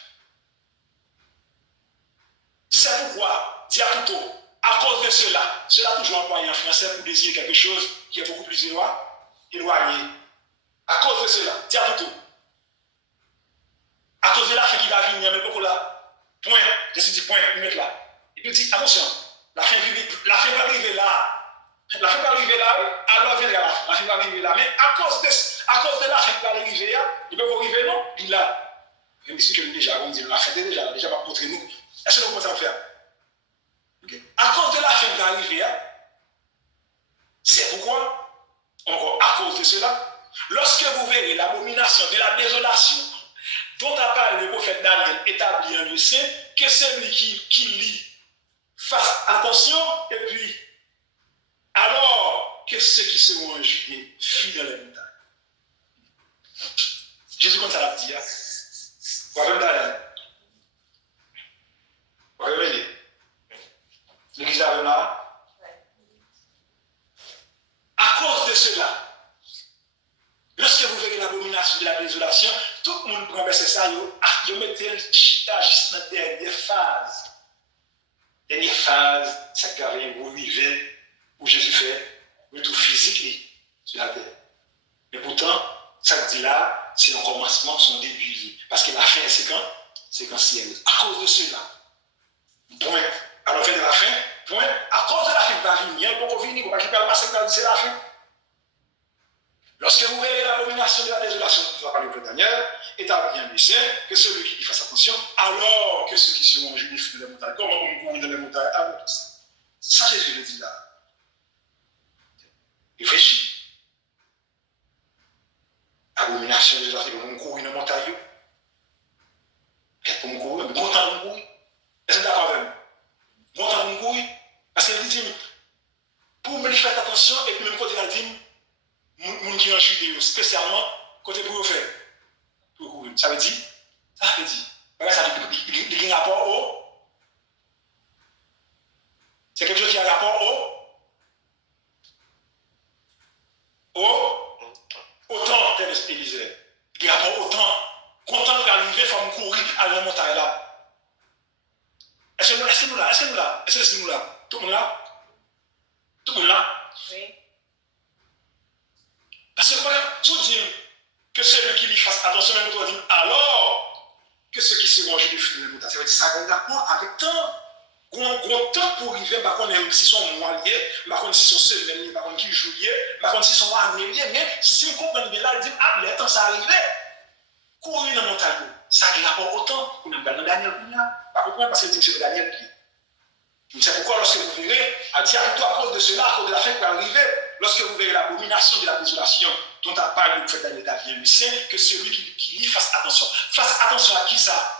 C'est pourquoi, diatuto, à cause de cela toujours employé en français pour désigner quelque chose qui est beaucoup plus éloigné. À cause de cela, diatuto. À cause de la fin qui va venir, mais beaucoup là. Point. Je suis dit point, il met là. Et puis il dit, attention, la fin va arriver là. La fin va arriver là, alors viendra la fin. La fin va arriver là. Mais à cause de la fin qui va arriver là, il peut pas arriver non? Il là. Je me dis que déjà, on dit, la fin est déjà pas contre nous. Est-ce que nous commençons à faire? Okay. À cause de la fin qui va arriver là, c'est pourquoi, encore à cause de cela, lorsque vous verrez l'abomination de la désolation, dont a parlé le prophète Daniel établi en lieu saint, que celui qui lit fasse attention, et puis, alors que ceux qui seront en Judée fuient dans les montagnes. Jésus, comme ça l'a dit, vous avez Daniel. Vous révélez. L'église a là. À cause de cela, lorsque vous verrez l'abomination de la désolation, tout le monde prend verset ça, vous mettez le chita juste dans la dernière phase. Dernière phase, ça qui arrive, vous vivez, où Jésus fait, le tout physique sur la terre. Mais pourtant, ça que dit là, c'est un commencement, son début. Parce que la fin est séquentielle. À cause de cela, point. Alors, fin de la fin, point. À cause de la fin, il va venir, il va venir, il va passer par c'est la fin. Lorsque vous verrez l'abomination de la désolation dont a parlé le Daniel, établis que celui qui fasse attention, alors que ceux qui seront juifs de la montagne, comment on courir dans les montagnes, avec tout ça. Ça, Jésus le dit là. Réfléchis. Abomination de la désolation, on courir dans les montagnes. Qu'est-ce qu'on courir? Bon temps on courir. Est-ce que d'accord avec moi? Bon temps on courir. Parce qu'il dit, pour me faire attention, et puis même côté il dit, moun qui en Judée, spécialement, côté pour vous faire. Pour courir. Ça veut dire? Ça veut dire. Ça a un rapport au. C'est quelque chose qui a un rapport au temps, tel Élisée. Il y a rapport au temps. Content d'arriver, il faut courir à la montagne là. Est-ce que nous là? Est-ce que nous là? Tout le monde là? Tout le monde là? Oui. Parce que voilà, tout dit que celui qui lui fasse attention, même toi dit alors que ceux qui seront juifs de la montagne. Ça veut dire ça a un rapport avec temps. Gros temps pour arriver, par contre, si sont mois liés, par contre, si sont semaines, par contre, qui juillet, par contre, si sont années liés, mais si on comprend bien là, il dit ah, le temps ça arrive. Courir dans la montagne, ça a un rapport au temps. On a dans Daniel, par contre, parce que c'est Daniel qui. C'est pourquoi, lorsque vous verrez, à dire plutôt à cause de cela, à cause de la fin qui va arriver, lorsque vous verrez l'abomination de la désolation dont a parlé le fait Daniel Davien, le saint, que celui qui lit fasse attention. Fasse attention à qui ça?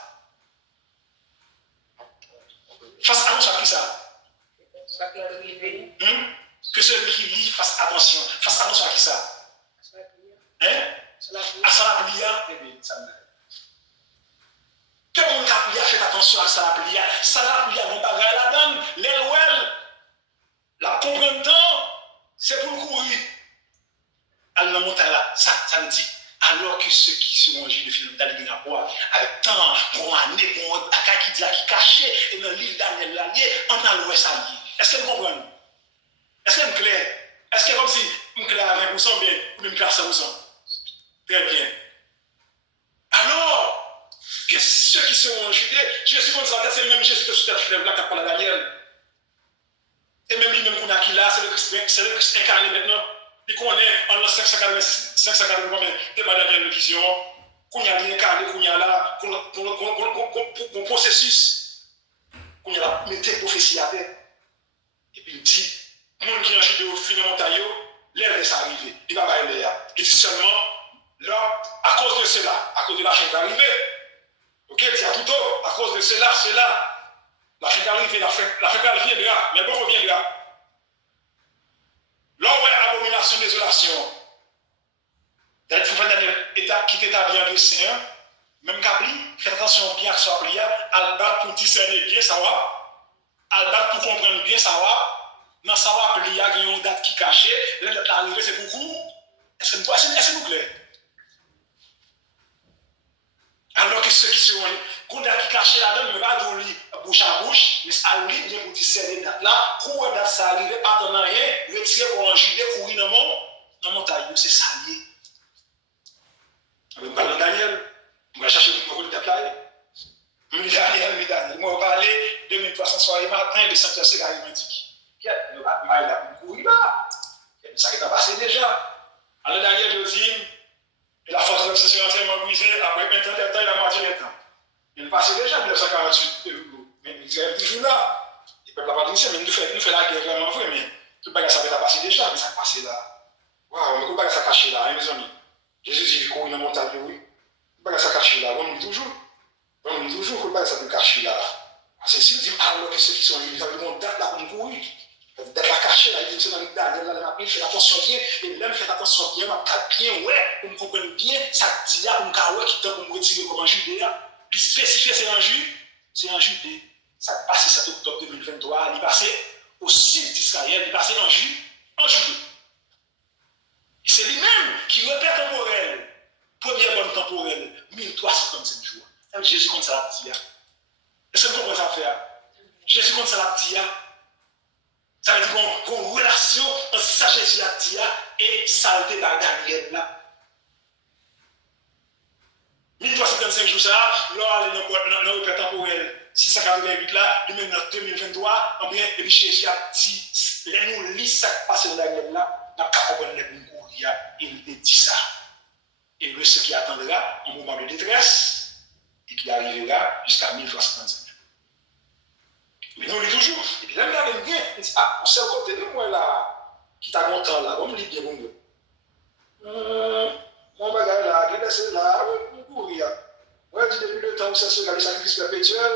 Fasse attention à qui ça? Que celui qui lit fasse attention. Fasse attention à qui ça? Hein? À Salaplia? Eh bien, ça me que mon caplia fait attention à Salaplia. Salaplia, mon bagage la dame, l'elle, la comprendre temps, c'est pour le courir. À la montagne là, ça me dit. Alors que ceux qui seront juifs de film d'aller à boire, avec tant, pour année, pour un qui dit qui caché, et dans l'île Daniel l'allié, on a l'ouest allié. Est-ce que vous comprenez? Est-ce que c'est clair? Est-ce que comme si vous clair à 20% bien, ou même clair à 100%? Très bien. Alors, que ceux qui seront judés, Jésus comme ça, c'est le même Jésus que sur cette fleuve là qui a parlé à Daniel. Et même lui-même qu'on a qui là, c'est le Christ incarné maintenant. Il connaît en 580 combien de Daniel vision, qu'on y a bien incarné, qu'on y a là, qu'on processus, qu'on y a là, mettez prophétie à terre. Et puis il dit, monde qui est en Judée au fin de montagne, l'air laisse arriver. Il va pas aller là. Il dit seulement, là, à cause de cela, à cause de la fin qui va arriver, ok, c'est plutôt, à cause de cela, la fin qui arrive, la fin qui reviendra, mais bon reviendra. Là où est abomination, désolation, il faut faire qui t'établit en dessin, même qu'appli, faites attention bien à ce appli, à battre pour discerner bien, ça va, à battre pour comprendre bien, ça va. Dans ça va, il y a une date qui est cachée, la date arrivée, c'est beaucoup. Est-ce que vous clair? Alors que ceux qui seront, une date qui est cachée là-dedans, ne va pas dire bouche à bouche, mais ça arrive bien pour discerner la date là, pour la date ça arrive, pas attendre rien, retirer pour en Judée, courir dans mon montagne, c'est ça lié. Je vais parler de Daniel, je vais chercher pour me date là. Daniel, moi, je vais parler de 2300 soirées matin, de 5 heures, c'est arithmétique. Il va courir là. Ça qui est passé déjà. Alors Daniel dit, la force de l'obsession entièrement brisée, après un temps de temps, il a moitié du temps. Il est passé déjà en 1948, mais il est toujours là. Il ne peut pas dire, mais nous fait la guerre vraiment vrai, mais tout le bagage ça va passer déjà, mais ça va passer là. Waouh, mais tout le bagage ça caché là, hein, mes amis. Jésus dit, il court dans la montagne, oui. Tout le bagage ça caché là, on nous dit toujours. On nous dit toujours que le bagage ça peut cacher là. Parce que s'il dit, alors que ceux qui sont venus, ils vont date là pour nous courir. D'être la cachée, là, il dit, dans Daniel, là, il fait attention bien, et l'homme fait attention bien, bien, ouais, pour me comprendre bien, ça dit là, pour me ouais, qui t'a pour me retirer comme un Judée, puis spécifier, c'est un Judée. Ça passe 7 octobre 2023, il est passé au sud d'Israël, il est passé en Judée. C'est lui-même qui repère temporel, première bonne temporelle, 1357 jours. Jésus compte ça la dit. Est-ce que vous comprenez ça faire? Jésus compte ça la dit. Ça veut dire qu'on a une relation entre ça Jésus a dit et saleté par Daniel là. 1355 jours ça, là, dans le repère temporel, 688 là, lui-même dans 2023, et puis Jésus a dit, les nous lisons ça qui passe dans Daniel là, n'a pas compris les bons courir. il dit ça. Et le ce qui attendra un moment de détresse et qui arrivera jusqu'à 1335 jours. Mais nous, on lit toujours. Et puis là, il aime bien. Il dit, ah, on sait à côté de moi là, qui t'a content là, on me lit bien bon. Mon bagage là, je laisse là, on courir. Ouais, dit depuis le temps où c'est cela, le sacrifice perpétuel,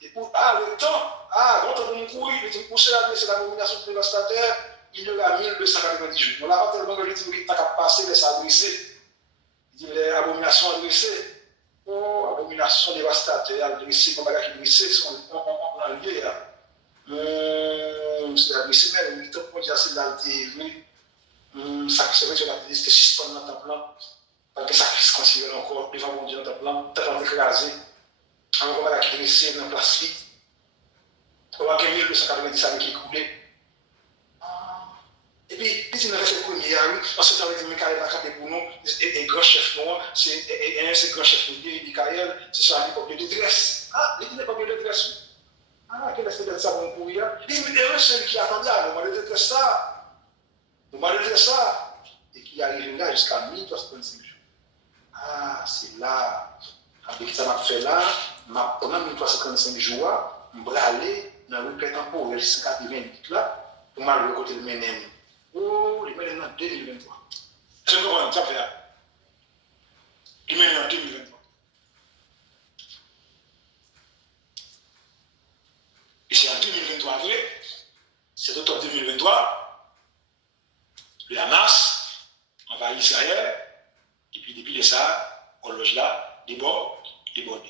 et pour, le temps, bon temps pour nous courir, il dit, pour cela, c'est l'abomination dévastateur, il y aura 1290 jours. On n'a pas tellement que je dis qu'il t'a passé, les adresser. Il dit, les abominations adressées. Oh, abomination dévastateur, adressée, comme bagage adressé, sont en lieu. C'est adressé, mais il faut dire c'est la TV. Ça fait que la liste suspend dans le plan. Parce que ça continue encore, devant mon Dieu dans le plan, tellement écrasé. Alors, on va la adressé dans la place. On va gagner 1290 années qui coulent. Et puis, il dit, dans le verset premier, oui, ensuite, on va dire, Michael a capé pour nous, et grand chef noir, c'est grand chef Miguel, Michael, c'est sur l'époque de détresse. Il dit l'époque de détresse. Quelle est cette ça pour courir? Il dit, mais c'est celui qui attend là, on va le détresse ça. On va le détresse ça. Et qui arrive là jusqu'à 1335 jours. C'est là. Avec ça, m'a fait là, pendant 1335 jours, je vais aller dans le repère temporel, c'est 88 là, pour m'aller côté de Menem. Oh, il mène en 2023. Je ne comprends pas faire. Il mène en 2023. Et c'est en 2023 vrai, c'est octobre 2023, le Hamas envahit Israël, et puis depuis ça, on loge là, déborde.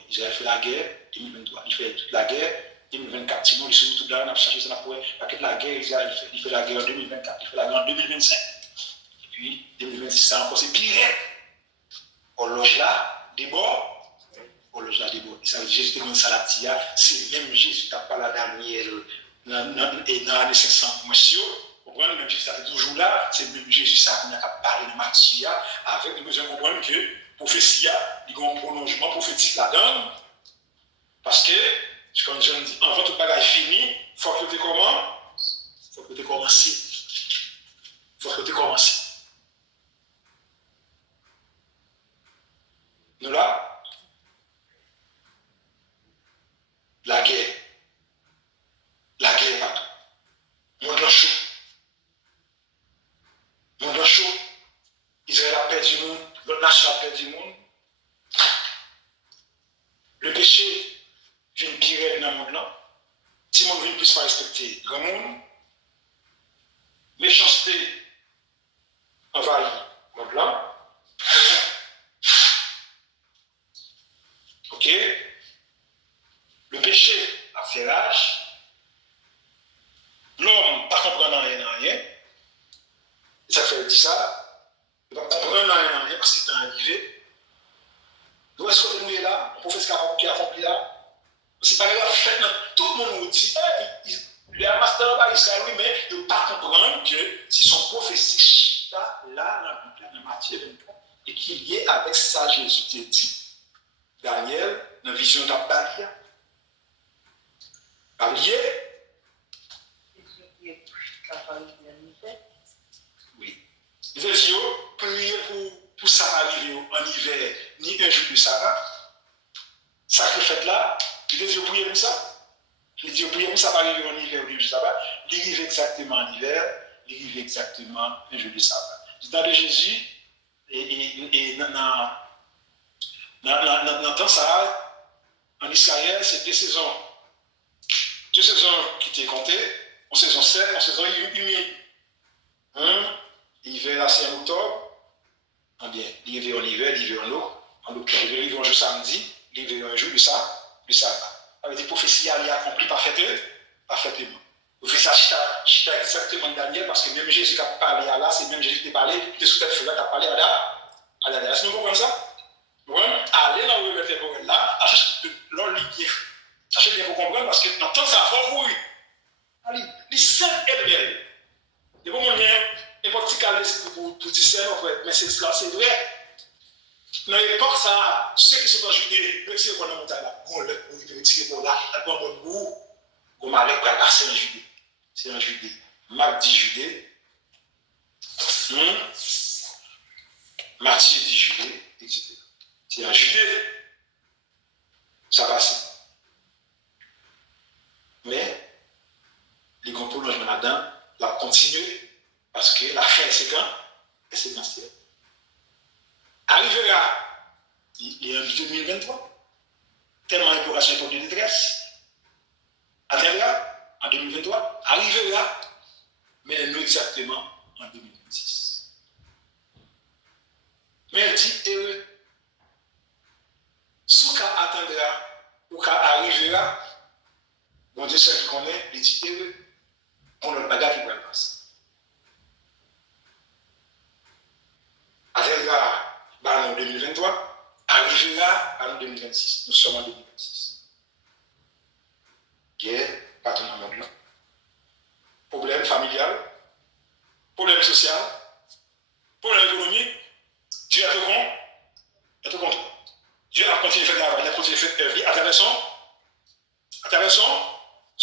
Israël fait la guerre 2023. Il fait toute la guerre 2024. Sinon, il se retrouve là, on a cherché ça pour la guerre, Israël il fait la guerre en 2024, il fait la guerre en 2025. Et puis 2026, ça encore, c'est pire. On loge là, déborde. On loge là, déborde. Ça veut dire Jésus te ça la c'est même Jésus qui a parlé à Daniel et dans l'année 500, monsieur. Même Jésus est toujours là, c'est même Jésus ça qu'on a parlé de Matthieu avec nous besoin de comprendre que prophétie, il y a un prolongement prophétique là-dedans. Parce que, comme je dis, avant tout bagage fini, il faut que tu commences. Il faut que tu commences. Il faut que tu commences. Nous là, la guerre. La guerre partout. Monde chaud. Monde chaud. Israël a perdu le monde. L'autre nation a perdu le monde. Le péché vient pire dans le monde là. Si le monde ne puisse pas respecter le monde, méchanceté envahit le monde là. Ok? Le péché a fait rage. L'homme ne comprend rien. Ça fait dire ça. Il ne comprend rien parce qu'il est arrivé. D'où est-ce que nous est là? Le prophète qui a accompli là. Si par exemple, tout le monde nous dit, le Hamas dans Israël, oui, mais il ne peut pas comprendre que si son prophétie chita là dans Matthieu 23 et qu'il y est avec ça, Jésus te dit, Daniel, dans la vision d'Abbalia, allié. Oui. Il veut dire, prier pour ça arriver en hiver, ni un jour de sabbat. Ça que fait là, il veut dire prier pour ça. Il dit prier pour ça pas arriver en hiver ou un jour de sabbat. Il arrive exactement en hiver, il arrive exactement un jour de sabbat. Dans le Jésus, et dans le temps ça, en Israël, c'est 2 saisons. 2 saisons qui étaient comptées, en saison sèche, en saison humide. L'hiver, là, c'est en octobre. L'hiver en hiver, l'hiver en octobre. En octobre, l'hiver en jour samedi, l'hiver en jour du sabbat. Avec des prophéties, il est accompli parfaitement. Vous faites ça, chita exactement Daniel, parce que même Jésus qui a parlé à là, c'est même Jésus qui a parlé, qui est sous tête feu là, qui a parlé à Daniel. Est-ce que vous comprenez ça? Allez dans le verset là, cherchez bien pour comprendre, parce que dans le temps, ça a fort oui. Allez, les saints et belles. Et pour mon lien, n'importe qui a pour dire ça, en fait, mais c'est vrai. Dans l'époque, ça, ceux qui sont en Judée, le tirent pour la montagne là, on le tire pour là, on va bon goût, on va aller passer en Judée. C'est en Judée. Marc dit Judée. Matthieu dit Judée, etc. C'est en Judée, ça passe. Mais, les grands prolongements là-dedans, la continuer, parce que la fin est quand? Et séquentielle. Arrivera, il est en 2023, tellement l'époque est de détresse, atteindra en 2023, arrivera, mais non exactement en 2026. Mais elle dit heureux. Ce qui attendra ou qui arrivera, bon Dieu seul qui connaît, il dit heureux pour le bagage qui va le passer. Attendra en 2023, arrivera en 2026. Nous sommes en 2026. Guerre, partout dans le monde. Problème familial, problème social, problème économique. Dieu est au contrôle. Dieu a continué de faire travail, il a continué de faire vie à travers son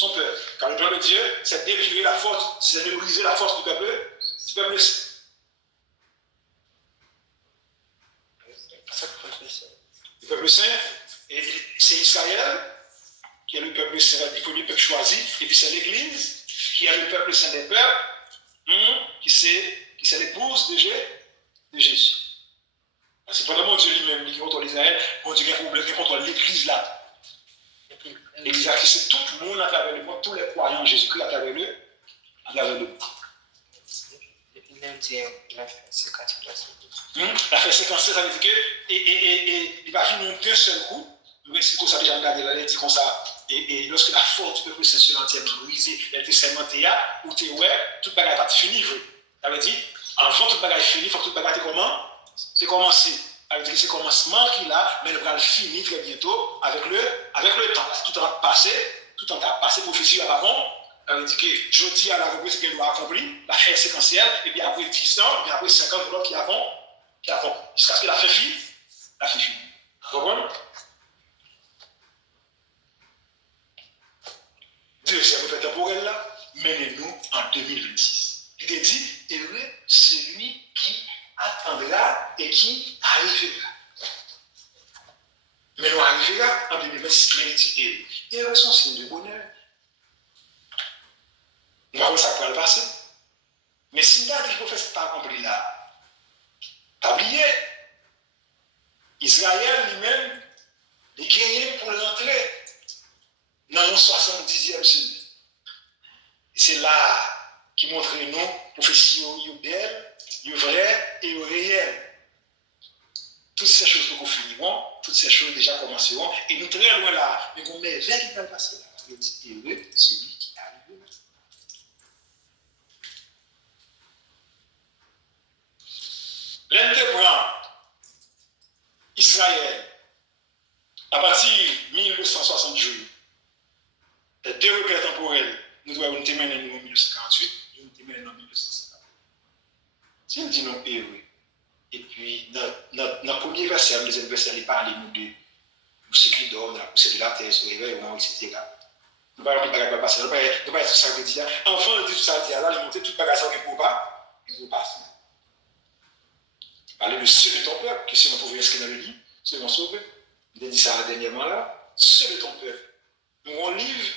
peuple. Car le plan de Dieu, c'est d'épurer la force, c'est de briser la force du peuple du peuple saint, et c'est Israël qui est le peuple saint, le peuple choisi, et puis c'est l'Église qui est le peuple saint des peuples, qui c'est l'épouse de Jésus. C'est pas mon Dieu lui-même qui contrôle Israël, mon Dieu qui contrôle l'Église là. L'Église là, c'est tout le monde à travers le monde, tous les croyants en Jésus-Christ à travers le monde. Depuis lundi, la fin séquentielle. La fin séquentielle, ça veut dire que, il va finir d'un seul coup, mais c'est pour ça que j'ai regardé là, il dit comme ça, et lorsque la force du peuple saint sur l'entièrement brisée, elle était segmentée, où tu es ouais, toute bagarre est fini. Ça veut dire, avant toute bagarre est finie, il faut que toute bagarre est comment? C'est commencé. Ça veut dire que c'est commencement qu'il a, mais il va le finir très bientôt avec le temps. Tout en passé, prophétie à l'avant. Ça veut dire que jeudi à la reprise qu'elle doit accomplir, la fin séquentielle, et puis après 10 ans, et puis après 5 ans, l'autre qui avance, jusqu'à ce que la fin finisse. Vous comprenez? Deuxième effet temporel là, menez-nous en 2026. Il te dit, heureux celui qui attendra et qui arrivera. Mais nous arrivera en 2026, il dit heureux son signe de bonheur. On va voir ça pour le passé. Mais si nous avons dit que pas accompli là, pas oublié, Israël lui-même, il gagné pour l'entrée dans le 70e siècle. C'est là qui montre nous, prophétie belle, vraie et réelle. Toutes ces choses que nous finirons, toutes ces choses déjà commenceront, et nous très loin là, mais on met vers qui va passer là. Il dit heureux celui qui arrive. L'interprète Israël, à partir de 1260 jours, les deux repères temporels, nous devons nous mener en 1948, nous mener en 1950. Si nous disons heureux, et puis dans le premier verset, le deuxième verset, il parle de ce qui dort, de la poussée de la terre, sur les réveils, etc. Nous ne parlons pas de passer, nous ne parlons pas de tout ça que dire. Enfant, nous disons tout ça, là, il montre tout le bagage qui ne peut pas, il ne peut pas. Parler de ceux de ton peuple, que si on pouvait inscrire dans le livre, c'est mon sauveur. Il a dit ça dernièrement là, ceux de ton peuple. Nous, on livre,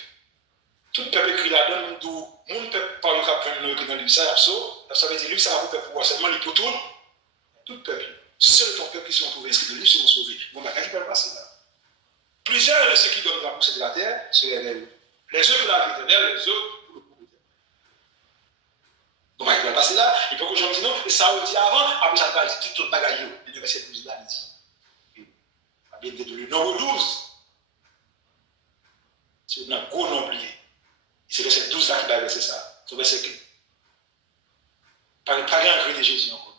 tout le peuple écrit là-dedans, d'où mon peuple parle dans le livre, ça veut dire, lui, ça va pour pouvoir seulement les potours, tout le peuple. Ceux de ton peuple qui sont trouvés inscrits dans le livre seront sauvés. Bon, bah, quand il peut passer là. Plusieurs de ceux qui donnent la poussée de la terre se révèlent. Les uns pour la vie éternelle, les autres pour le pauvre. Donc, il va passer là, il faut que je me dise non, et ça on dit avant, après ça va dire tout le bagage, il devait être 12 là, il dit. Le nombre 12, c'est un gros nombre lié. C'est verset 12 là qui va verser ça. C'est verset que. Pas grand gré de Jésus encore.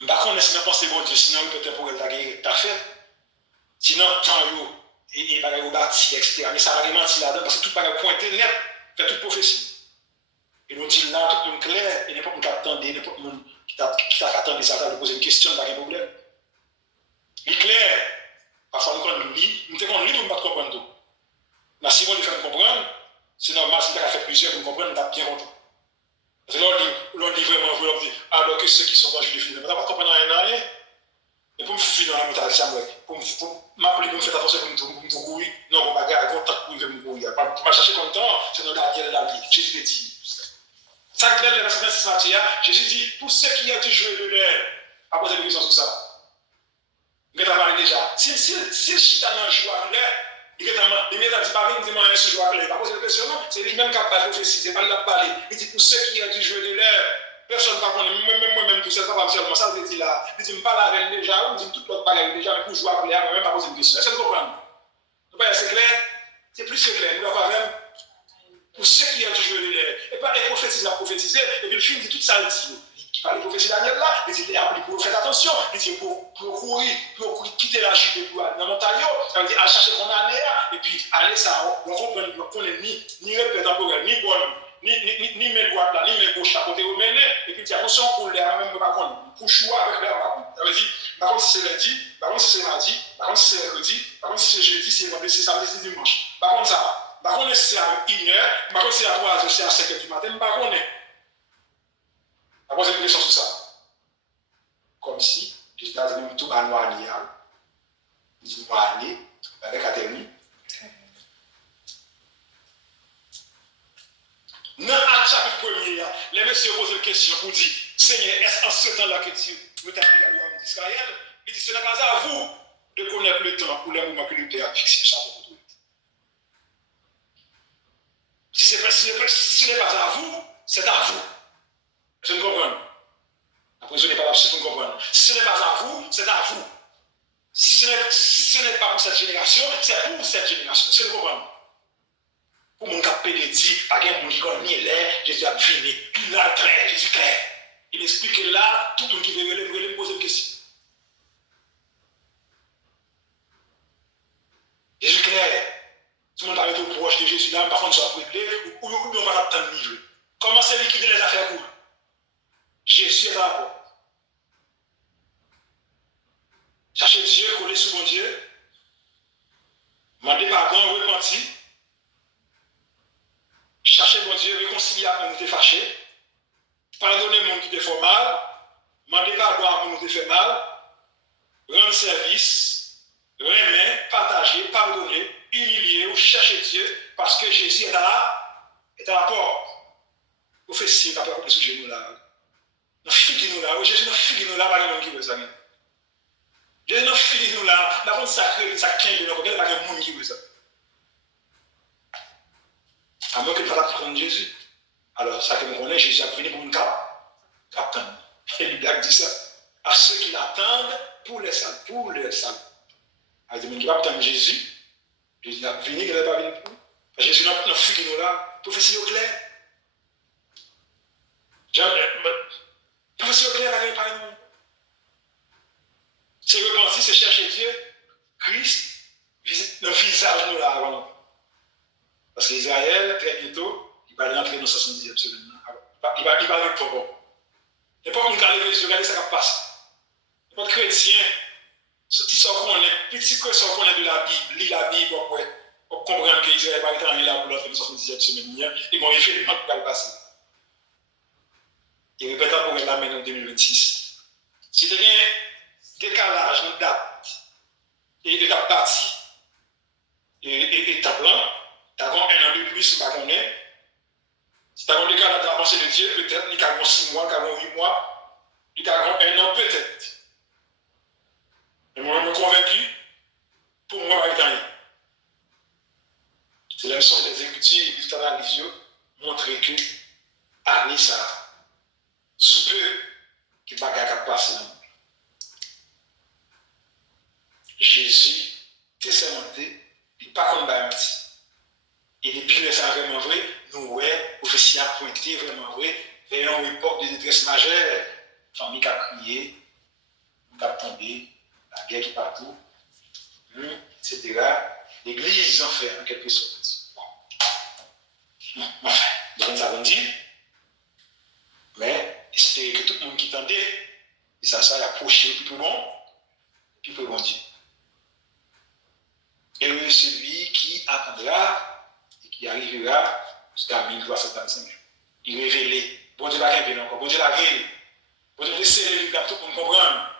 Je ne sais pas si penser mon Dieu, sinon il peut être pour elle ta fait. Sinon, tant yo, et bagage au bâti, etc. Mais ça va mentir là-dedans parce que tout bagage pointé net, fait toute prophétie. Et nous dit là, tout le monde clair, et n'importe qui attendait, n'importe qui attendait ça, de poser une question, pas de problème. Il est clair. Parfois, nous lit, nous devons lire pour ne pas comprendre tout. Mais si on nous fait comprendre, c'est normal, si on a fait plusieurs pour comprendre, nous avons bien content. Parce que l'on dit vraiment, alors que ceux qui sont pour m'appeler pour me faire attention pour me courir. Non, on va garder contact pour me courir. Pour me chercher content, c'est dans Daniel la vie. Jésus dit. Ça que le verset 26 Jésus dit, pour ceux qui ont du jeu de l'air, à poser une question sur ça. Je vais parler déjà. Si le chita dans le joie de l'air, il m'a dit, pas venir dire un joie de l'air. Pas poser une question, non. C'est lui-même qui a parlé, c'est pas lui qui a parlé. Il dit, pour ceux qui ont du jeu de l'air, personne ne connaît, même moi-même, tout ça, ça va seulement. Ça, je dis là. Il dit, je me parle avec déjà, ou dit, tout l'autre parle avec déjà, mais pour jouer de l'air, moi-même, pas poser une question. Est-ce que vous comprenez? C'est clair? C'est plus que clair. Nous avons même. Pour ceux qui ont toujours l'air. Et pas les prophétiser à prophétiser. Et puis le film dit tout ça, il dit, il parle de prophétie Daniel là, il dit, pour faire attention, il dit, pour courir, pour quitter la Judée, pour aller dans la montagne, ça veut dire, à chercher qu'on a et puis aller ça, on comprend qu'on n'est ni repère temporel, ni bonne, ni mes droites là, ni mes gauches à côté au mené, et puis il dit, attention pour l'air, même pas contre, pour jouer avec l'air, ça veut dire, par contre si c'est lundi, par contre si c'est mardi, par contre si c'est mercredi, par contre si c'est jeudi, c'est vendredi, c'est samedi, c'est dimanche. Par contre ça, par contre, c'est à 1h, par contre, c'est à 3h, c'est à 5h du matin, par contre, après, c'est une question sur ça. Comme si, je suis dans tout à noir, je dis noir, avec Athénie. Dans l'acte chapitre 1er, les messieurs posent une question pour dire, Seigneur, est-ce en ce temps-là que tu veux t'appliquer à l'homme d'Israël? Il dit, ce n'est pas à vous de connaître le temps ou le moment que le Père a fixé ça pour vous. Si ce n'est pas à vous, c'est à vous. Je ne comprends. Après, je n'ai pas la suite, je ne comprends. Si ce n'est pas à vous, c'est à vous. Si ce n'est pas pour cette génération, c'est pour cette génération. Je ne comprends. Pour mon cap dit, pas de monde qui connaît l'air, Jésus a fini. Il a clair, Jésus clair. Il explique que là, tout le monde qui veut poser une question. Jésus clair. Tout le monde va être proche de Jésus là, par contre, soit prêté, ou on va attendre le niveau. Comment c'est liquider les affaires pour Jésus est à la porte. Cherchez Dieu, coller sur mon Dieu. Demandez pardon, repentir. Cherchez mon Dieu, réconcilier avec nous qui fâché. Pardonnez mon qui te fait mal. Demandez pardon à nous qui te fait mal. Rendre service. Remettre, partager, pardonner, humilier ou chercher Dieu parce que Jésus est à la porte. Vous faites signe, vous avez sur genou là. Nous figuez-nous là. Jésus, nous figuez-nous là, pas de monde qui veut ça. Jésus, nous figuez-nous là. Nous avons sacré, ça 15 de nous, pas de monde qui veut ça. À moins que nous ne fassions pas prendre Jésus. Alors, ça que nous connaissons, Jésus a venu pour une attendre. Et la Bible dit ça. À ceux qui l'attendent pour les salut. Pour les salut. À des gens qui attendent Jésus, Jésus n'a venu, il n'a pas venu pour. Jésus n'a fui nous là. Prophétie au clair. Prophétie au clair, il n'a pas nous. C'est repentir, c'est chercher Dieu. Christ visite le visage nous là avant. Parce qu'Israël, très bientôt, il va rentrer dans 70e semaine. Il va aller pour bon. Il n'y a pas qu'on regarde les yeux, regardez ça qui passe. Il n'y a pas de chrétien. Ce petit sort qu'on est, petit que sort qu'on est de la Bible, lit la Bible, pour comprendre que Israël va être en là pour l'autre 70e semaine. Et bon, il fait le temps qui va le passer. Et répétant pour la maintenant en 2026. Si il y a un décalage, une date, et de date partie, et étape là, tu as un an de plus, pas qu'on est. Si tu as un décalage dans la pensée de Dieu, peut-être, il y a 6 mois, il y a 8 mois, il y a un an peut-être. Et moi, je me convaincu, pour moi, il y a c'est la leçon des Écritures, jusqu'à la vision, montrer que, année ça, sous peu, que les bagages qui passent. Jésus, tessémenté, il n'est pas comme Bayanti. Et depuis que c'est vraiment vrai, nous, ouais, prophétie a pointé vraiment vrai, vers une époque de détresse majeure, famille qui a crié, qui a tombé, la guerre qui est partout, etc. L'Église en fait en quelque sorte. Enfin, nous avons dit, mais espérer que tout le monde qui tendait, et ça approché plus bon, puis pour bon Dieu. Et celui qui attendra et qui arrivera jusqu'à 1335 jours. Il révélé. Bon Dieu l'a révélé encore. Bon Dieu l'a révélé. Bon Dieu l'a scellé, tout le monde comprendre.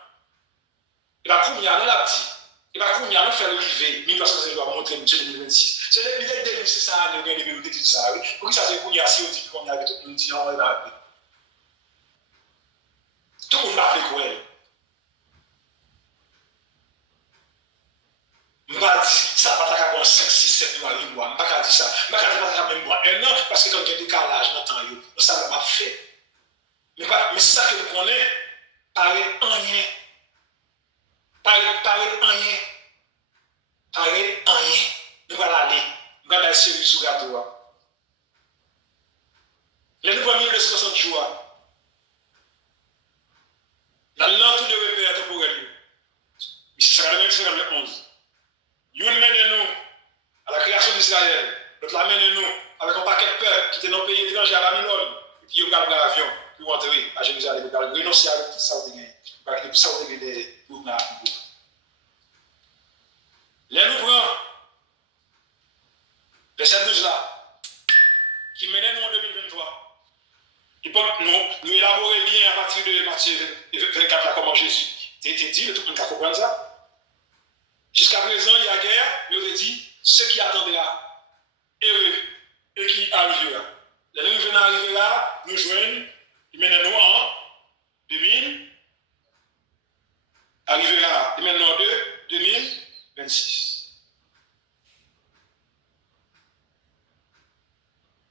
Et la première, elle l'a dit. Et pas qu'on y a nous faire arriver 1300 doit montrer M. 2026. C'est l'idée de c'est ça, le gain de vérité tout ça. Pour ça c'est qu'on y a si on dit qu'on y a tout nous dit on va tout le monde va appeler quoi je ne vais pas dire ça va pas 5, 6, 7 mois, 8 mois. Je ne vais pas dire ça. Je ne vais pas dire même mois, 1 an, parce que quand il y a un décalage dans le temps, ça ne va pas faire. Mais c'est ça que nous connaissons, parler rien. Parler rien. Parler rien. Nous allons aller. Nous allons aller sur le gâteau. Les nouveaux 1960 jours. La langue, tout le repère temporel. C'est ça, c'est le 11. Nous menons à la création d'Israël. L'autre l'amène nous avec un paquet de peuples qui étaient dans le pays étranger à Babylone. Et puis ils ont gardé l'avion pour rentrer à Jérusalem. Ils ont renoncé à tout ça. Tout ça, vous devez pour les nous prenons verset 12 là, qui menait nous en 2023. Qui peut nous élaborer bien à partir de Matthieu 24 là, comment Jésus était dit, tout le monde comprendre ça. Jusqu'à présent, il y a guerre, mais on a dit, ce qui attendra, et qui arrivera. Les nous venons arriver là, nous joignent, ils mènent nous en 2000, arrivera, ils mènent nous en 2026.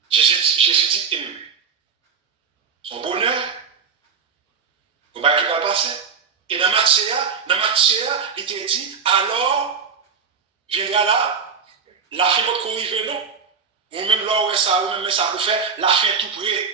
Jésus dit, et eux. Son bonheur, on va qui va passer. Et dans Matthieu, il était dit, alors, viendra là, la fin de qu'on arrive, non? Ou même là où ça, ou même ça pour faire, la fin tout près.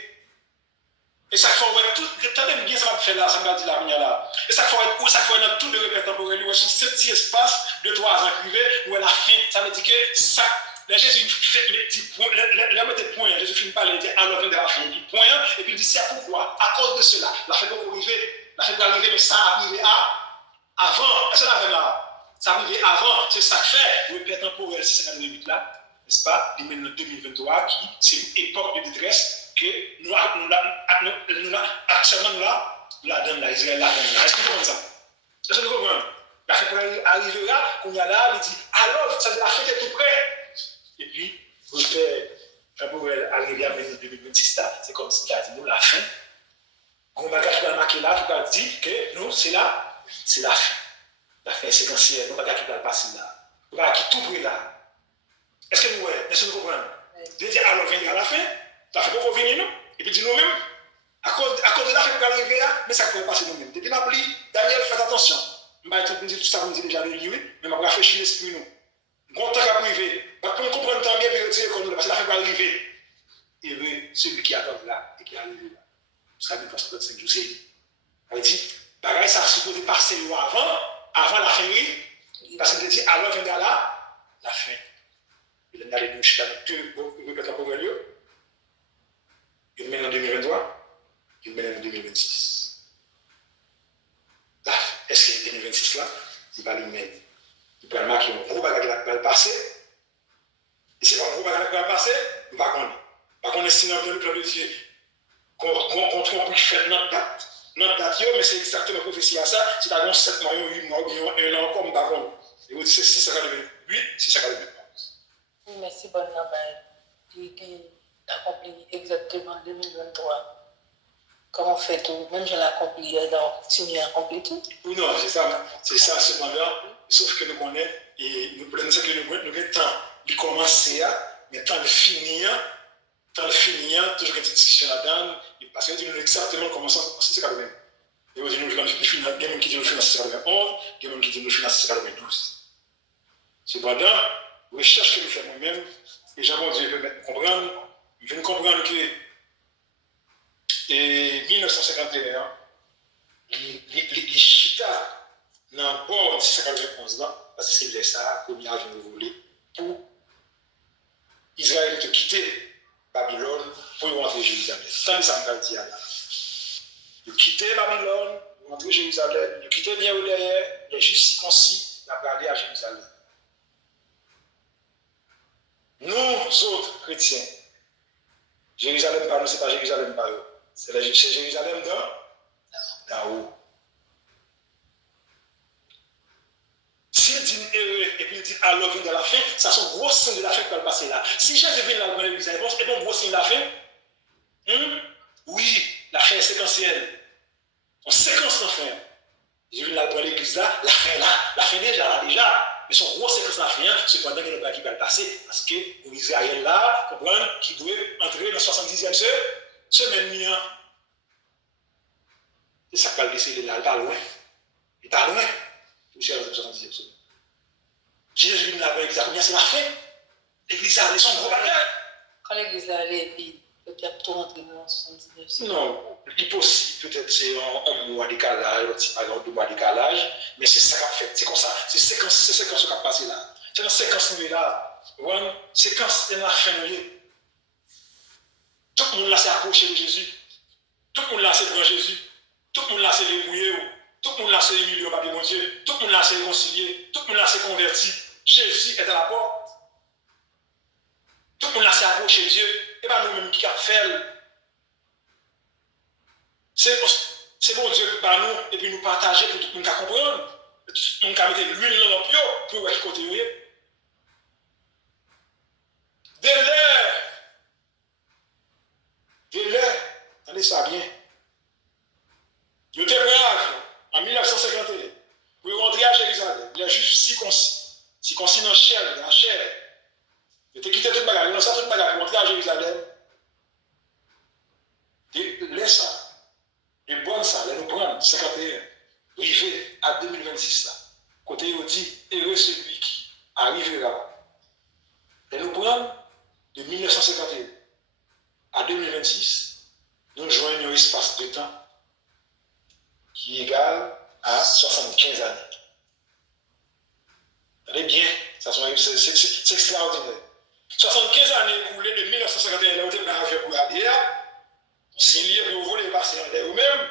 Et ça fait, tout, attendez bien, ça va faire là, ça va dire là. Et ça fait dans tout le repère temporel, où sont ces petits espaces de 3 ans privés, où la fin, ça veut dire que ça, là, Jésus fait les petits points, les points, Jésus finit par les dire, alors viendra la fin, il point, et puis il dit, c'est pourquoi, à cause de cela, la fin pour arriver. La fin pour arriver, mais ça arrive avant. Est-ce que ça arrive là? Ça arrive avant, c'est ça que fait. Le repère temporel, c'est ça le but là, n'est-ce pas? Il mène le 2023, qui c'est une époque de détresse que nous actuellement, nous la donne là, Israël la donne là. Est-ce que vous comprenez ça? Est-ce que vous comprenez? La fin pour arriver là, qu'on y a là, il dit, alors, ça veut dire la fin est tout près. Et puis, le repère temporel arrivé à 2026 là, c'est comme si il a dit, nous, la fin. On va garder la marque là, qui va dire que nous, c'est la fin. La fin séquentielle, nous va garder le passé là. On va garder tout près là. Est-ce que nous comprenons? De dire, alors, venir à la fin pour revenir nous, et puis dire nous-mêmes, à cause de la fin pour arriver là, mais ça peut passer nous-mêmes. Depuis la pluie, Daniel, faites attention. Je vais tout ça, vous dites déjà de lui, mais je vais réfléchir l'esprit nous. Bon temps à priver, pour nous comprendre tant bien, parce que la fin va arriver. Et celui qui attend là, et qui arrive là. Ça veut dire que c'est 5 jours. On dit, pareil, ça se supposé passer avant la fin, parce qu'il dit, alors viendra là, la fin. Il y a les jusqu'à 2 répétants pour lieu. Il mène en 2023, il mène en 2026. Là, est-ce que 2026 là, il va le mettre? Il va le marquer un gros bagage qui va le passer. Et c'est pas un gros bagage qui va le passer, il va connaître. Par contre, si on veut le plan de Dieu, qu'on trouve fait notre date, mais c'est exactement la prophétie à ça, c'est dans 7 mois, 8 mois, 1 an, comme baron. Et vous dites, c'est ça va devenir 8, c'est ça va devenir 11. Merci, bonne nouvelle. Tu as accompli exactement 2023. Comment fait tout? Même je l'ai accompli, donc tu m'as accompli tout? Oui, non, c'est ça cependant, sauf que nous connaissons, et nous prenons ça que nous avons temps de commencer, mais temps de finir. Tant le finir, toujours une discussion là-dedans, parce que nous exactement comment ça c'est ça même. Et aujourd'hui, nous avons fini, il y a des gens qui disent nous finir c'est 91, il y a des gens qui disent nous finir c'est 92. Cependant, recherche que nous faisons nous-mêmes, et Jean-Bon-Dieu veut comprendre, il veut comprendre que en 1951, les chita dans le bord de 691 là, parce que c'est ça, le mirage nous voulait, pour Israël de quitter Babylone pour rentrer Jérusalem. Tant que ça me dit là. De quitter Babylone pour rentrer Jérusalem, de quitter bien ou derrière, les justes circoncis, la aller à Jérusalem. Nous autres chrétiens, Jérusalem par nous, ce n'est pas Jérusalem par eux. C'est Jérusalem d'en haut. Si s'il dit heureux et puis il dit alors vient de la fin, ça c'est un gros signe de la fin qui va le passer là. Si Jésus vient dans l'église, c'est un gros signe de la fin. Oui, la fin est séquentielle. On séquence la fin. Je viens dans l'église là, la fin déjà. Mais son gros séquence la fin, c'est pendant que le bas qui va le passer. Parce que l'Israël là, comprendre, qui doit entrer dans la 70e semaine. C'est ça qui va le laisser là, il va loin. Il va loin. Il va dans la 70e semaine. Jésus vient dans l'église, c'est la fin. L'église a son gros bagage. Quand l'église a allé, peut-être tout rentrer dans la 79e semaine. Non, il possible, peut-être c'est un mois de décalage, un 2 mois de décalage, mais c'est ça qu'a fait, c'est comme ça, c'est séquence qui a passé là. C'est une séquence là, une séquence de la fin. Tout le monde là s'est approché de Jésus, tout le monde là s'est devant Jésus, tout le monde là s'est débrouillé, tout le monde là s'est humilié au bas de mon Dieu, tout le monde là s'est réconcilié, tout le monde là s'est converti. Jésus est à la porte. Tout le monde là s'est approché de Dieu, et pas nous-mêmes qui a fait. C'est bon Dieu qui nous et puis nous partager pour tout le monde comprendre. Tout le monde qui mettre l'huile dans l'eau pour voir côté où de l'air, attendez ça bien. Je te brave en 1951 pour rentrer à Jérusalem. Il a juste circoncis dans la chair. Je te quitté toute bagarre, il a sorti toute bagarre pour rentrer à Jérusalem. Laisse ça. Les bonnes ça, les nous prendre 51, arriver à 2026 là. Côté où dit, heureux celui qui arrivera. Les nous prendre de 1951 à 2026, nous joignons un espace de temps qui est égal à 75 années. Attendez bien, c'est extraordinaire. 75 années écoulées de 1951 là où tu es arrivé pour aller. Si vous voulez passer en l'air vous-même,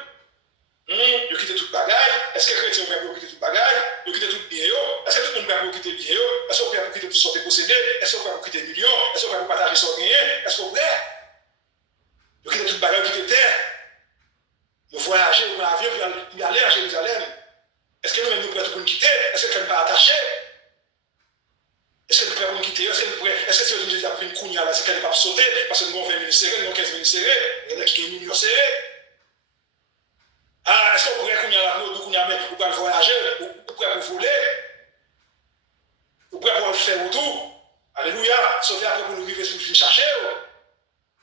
vous quittez toute bagaille. Est-ce que les chrétiens peuvent quitter toute bagaille? Vous quittez tout bien? Est-ce que tout le monde peut quitter bien? Est-ce que vous pouvez quitter tout sorte de posséder? Est-ce que vous pouvez quitter millions? Est-ce que vous pouvez partager son bien? Est-ce que vous pouvez? Vous quittez toute bagaille, vous quittez terre. Vous voyagez, vous allez avion, vous allez à Jérusalem. Est-ce que nous-mêmes nous pouvons tout quitter? Est-ce que nous ne sommes pas attachés? Est-ce que nous pouvons quitter? Est-ce que si Jésus a pris une cougne là, c'est qu'elle n'est pas sauter parce que nous avons 20 000 serrés, nous avons 15 000 serrés, il y en a qui ont 1 million serrés. Ah, est-ce qu'on pourrait cougne là, nous pouvons voyager, nous pouvons voler, nous pouvons faire autour. Alléluia, sauver après pour nous vivre sur le chercher.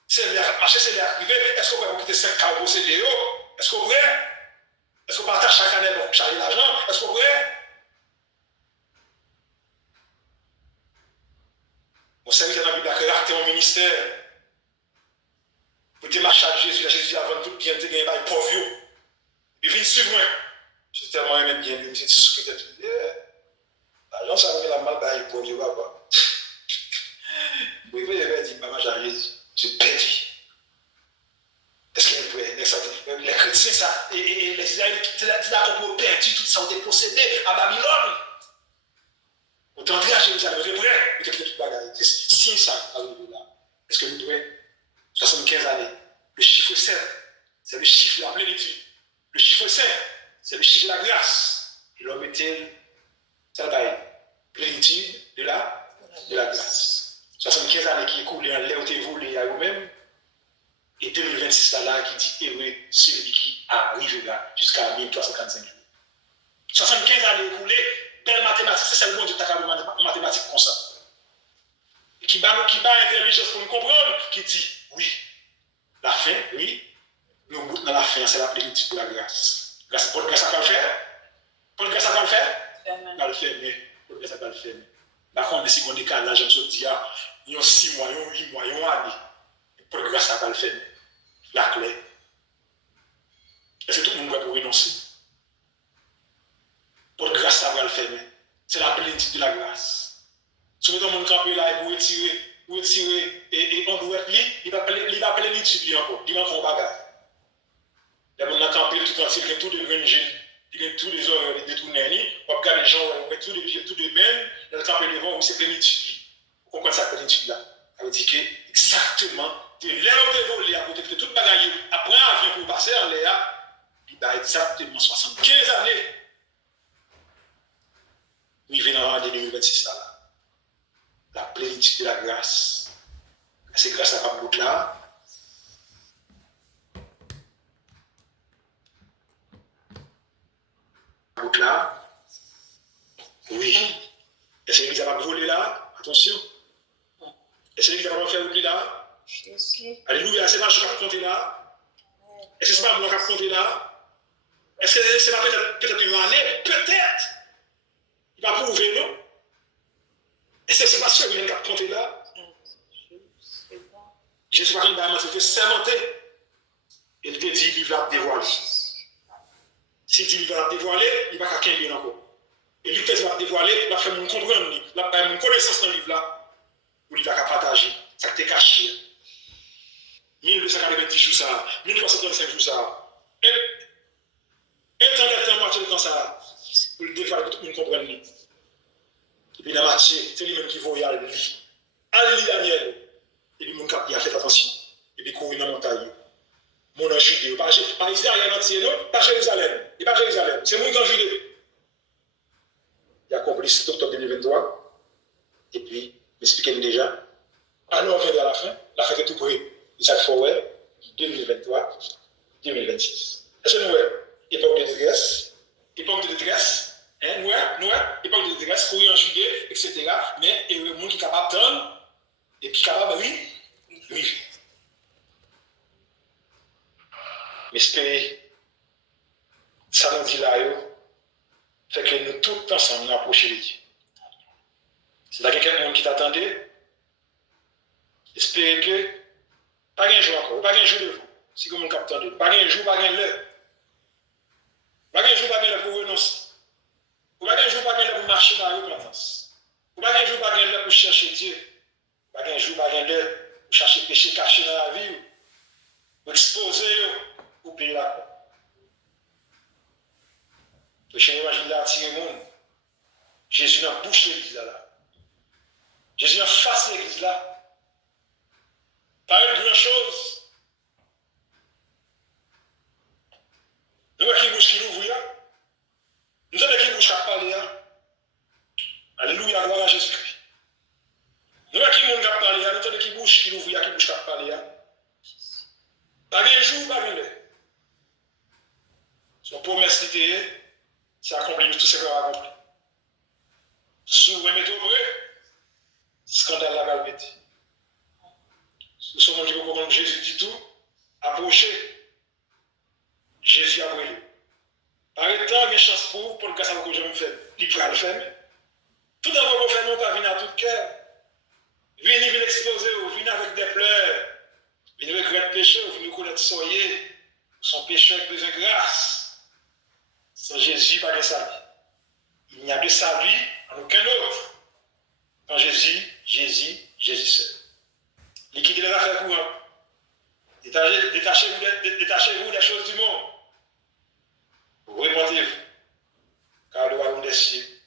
C'est marcher, c'est l'arriver. Est-ce qu'on peut quitter 5 cas pour posséder? Est-ce qu'on pourrait? Est-ce qu'on partage chaque année pour charger l'argent? Est-ce qu'on pourrait? Mon serviteur dans la Bible a caractère au ministère. Vous êtes marché à Jésus, Jésus avant tout bien, vous êtes gagné par les pauvres. Il vient suivre moi. Je suis tellement aimé bien, je me suis dit, l'argent, ça me fait la mal par les pauvres, papa. Oui, il avait dit, maman, j'ai Jésus, j'ai perdu. Est-ce qu'il pouvait, les chrétiens, ça, et les Israélites, c'est là qu'on peut perdre tout ça, on est possédé à Babylone. On est entré à Jérusalem, on est prêt, on est tout bagaille. C'est si ça arrive là. Est-ce que nous devons 75 années? Le chiffre 7, c'est le chiffre de la plénitude. Le chiffre 5, c'est le chiffre de la grâce. Et l'homme est-il, c'est la plénitude de la grâce. 75 années qui écoulent, l'air où tu es volé à vous-même. Et 2026 là qui dit heureux celui qui arrive là jusqu'à 1345 jours. 75 années écoulées, belle mathématique, c'est seulement du tacable en mathématiques comme ça. Et qui bat intelligence pour nous comprendre, qui dit oui, la fin, oui, nous goûtons dans la fin, c'est la plénitude de la grâce. Paul Grâce a pas le faire? Paul Grâce a pas le faire? Pas le faire, mais Paul Grâce a pas le faire. Par contre, si on décale là, je me suis dit, il y a 6 mois, il y a 8 mois, il y a 1 année. Paul Grâce a pas le faire. La clé. Est-ce que tout le monde va pour renoncer? Pour grâce, ça va le faire. C'est la plénitude de la grâce. Si vous êtes dans mon campé là, vous retirez, et on doit être il va plénitude encore. Il va faire un bagage. Il y a mon campé tout entier, il y a tout de grands il y a tous les heures de tourner, on regarde les gens, on met tous les pieds, tous les mains, dans le campé devant, où c'est plénitude. Vous comprenez cette plénitude là? Ça veut dire que exactement, de l'air de voler à côté de toute bagaille, après un avion pour passer en l'air, il a exactement 75 années. nous venons en 2026 là. La plénitude de la grâce. C'est grâce à la bout là. Bout là. Oui. Est-ce que l'église va voler là? Attention. Est-ce que l'église va faire oublier là? Alléluia, c'est pas je vais compter là. Est-ce que c'est pas moi qui vais compter là? Est-ce que c'est pas peut-être une année? Peut-être. Il va prouver, non? Est-ce que c'est pas sûr qu'il va compter là? Je ne sais pas quand il va c'était sermenté. Il te dit qu'il va dévoiler. S'il dit qu'il va dévoiler, il va pas qu'un encore. Et lui, peut-être, il va dévoiler, il va faire mon comprendre, il va faire mon connaissance dans le livre là, où il va partager. Ça t'est caché. 1290 jours ça, 1335 jours ça. Un temps de temps, moitié de temps ça, pour le dévoiler, pour tout le monde comprendre. Et puis dans Matthieu, c'est lui-même qui voyait à lui. À lui, Daniel. Et puis mon cap, il a fait attention. Et puis courir dans la montagne. Mon en Judée, pas Israël entier, non, pas Jérusalem. Et pas Jérusalem, c'est mon en Judée. Il a accompli 7 octobre 2023. Et puis, m'expliquez-nous déjà. Alors, on vient à la fin est tout près. Il s'est fait 2023, 2026. Est-ce que nous, époque de détresse, hein, nous, époque de détresse, courir en Judée, etc. Mais il y a un monde qui est capable d'attendre et qui est capable, oui. Mais espérez, ça nous dit là, fait que nous tous ensemble nous approchons de Dieu. C'est là quelqu'un qui t'attendait. Espérez que, pas un jour encore, pas un jour de vous, si vous me captez, pas un jour, pas un l'heure. Pas un jour, pas un l'heure pour renoncer. Pas un jour, pas un l'heure pour marcher dans la repentance. Pas un jour, pas un l'heure pour chercher Dieu. Pas un jour, pas un l'heure pour chercher péché caché dans la vie. Pour exposer, pour payer la croix. Le Seigneur évangile là attire le monde. Jésus n'a bouche l'église là. Jésus n'a face l'église là. Pas une grande chose. Nous avons qui bouche qui nous voit. Nous avons qui bouche qui parle là. Alléluia, gloire à Jésus-Christ. Nous avons qui monde qui parle là. Nous avons qui bouche qui nous voit, qui bouche qui parle là. Pas un jour, pas un heure. Son promesse était. C'est accompli tout ce qu'on a accompli. Si vous remettez au vrai, scandale la galbette. Nous sommes qui comprendre Jésus dit tout, approchez. Jésus a brûlé. Par exemple, il y a chance pour le cas que je me fais. Il peut le faire. Tout d'abord, vous faites, nous pas venir à tout cœur. Venez exposer, venez avec des pleurs. Venez avec grand péché, venez connaître soyez. Son péché avec besoin de grâce. Sans Jésus, pas de salut. Il n'y a de salut en aucun autre. Quand Jésus seul. Liquidez les affaires courantes. Détachez-vous des choses du monde. Remontez-vous. Car le royaume des cieux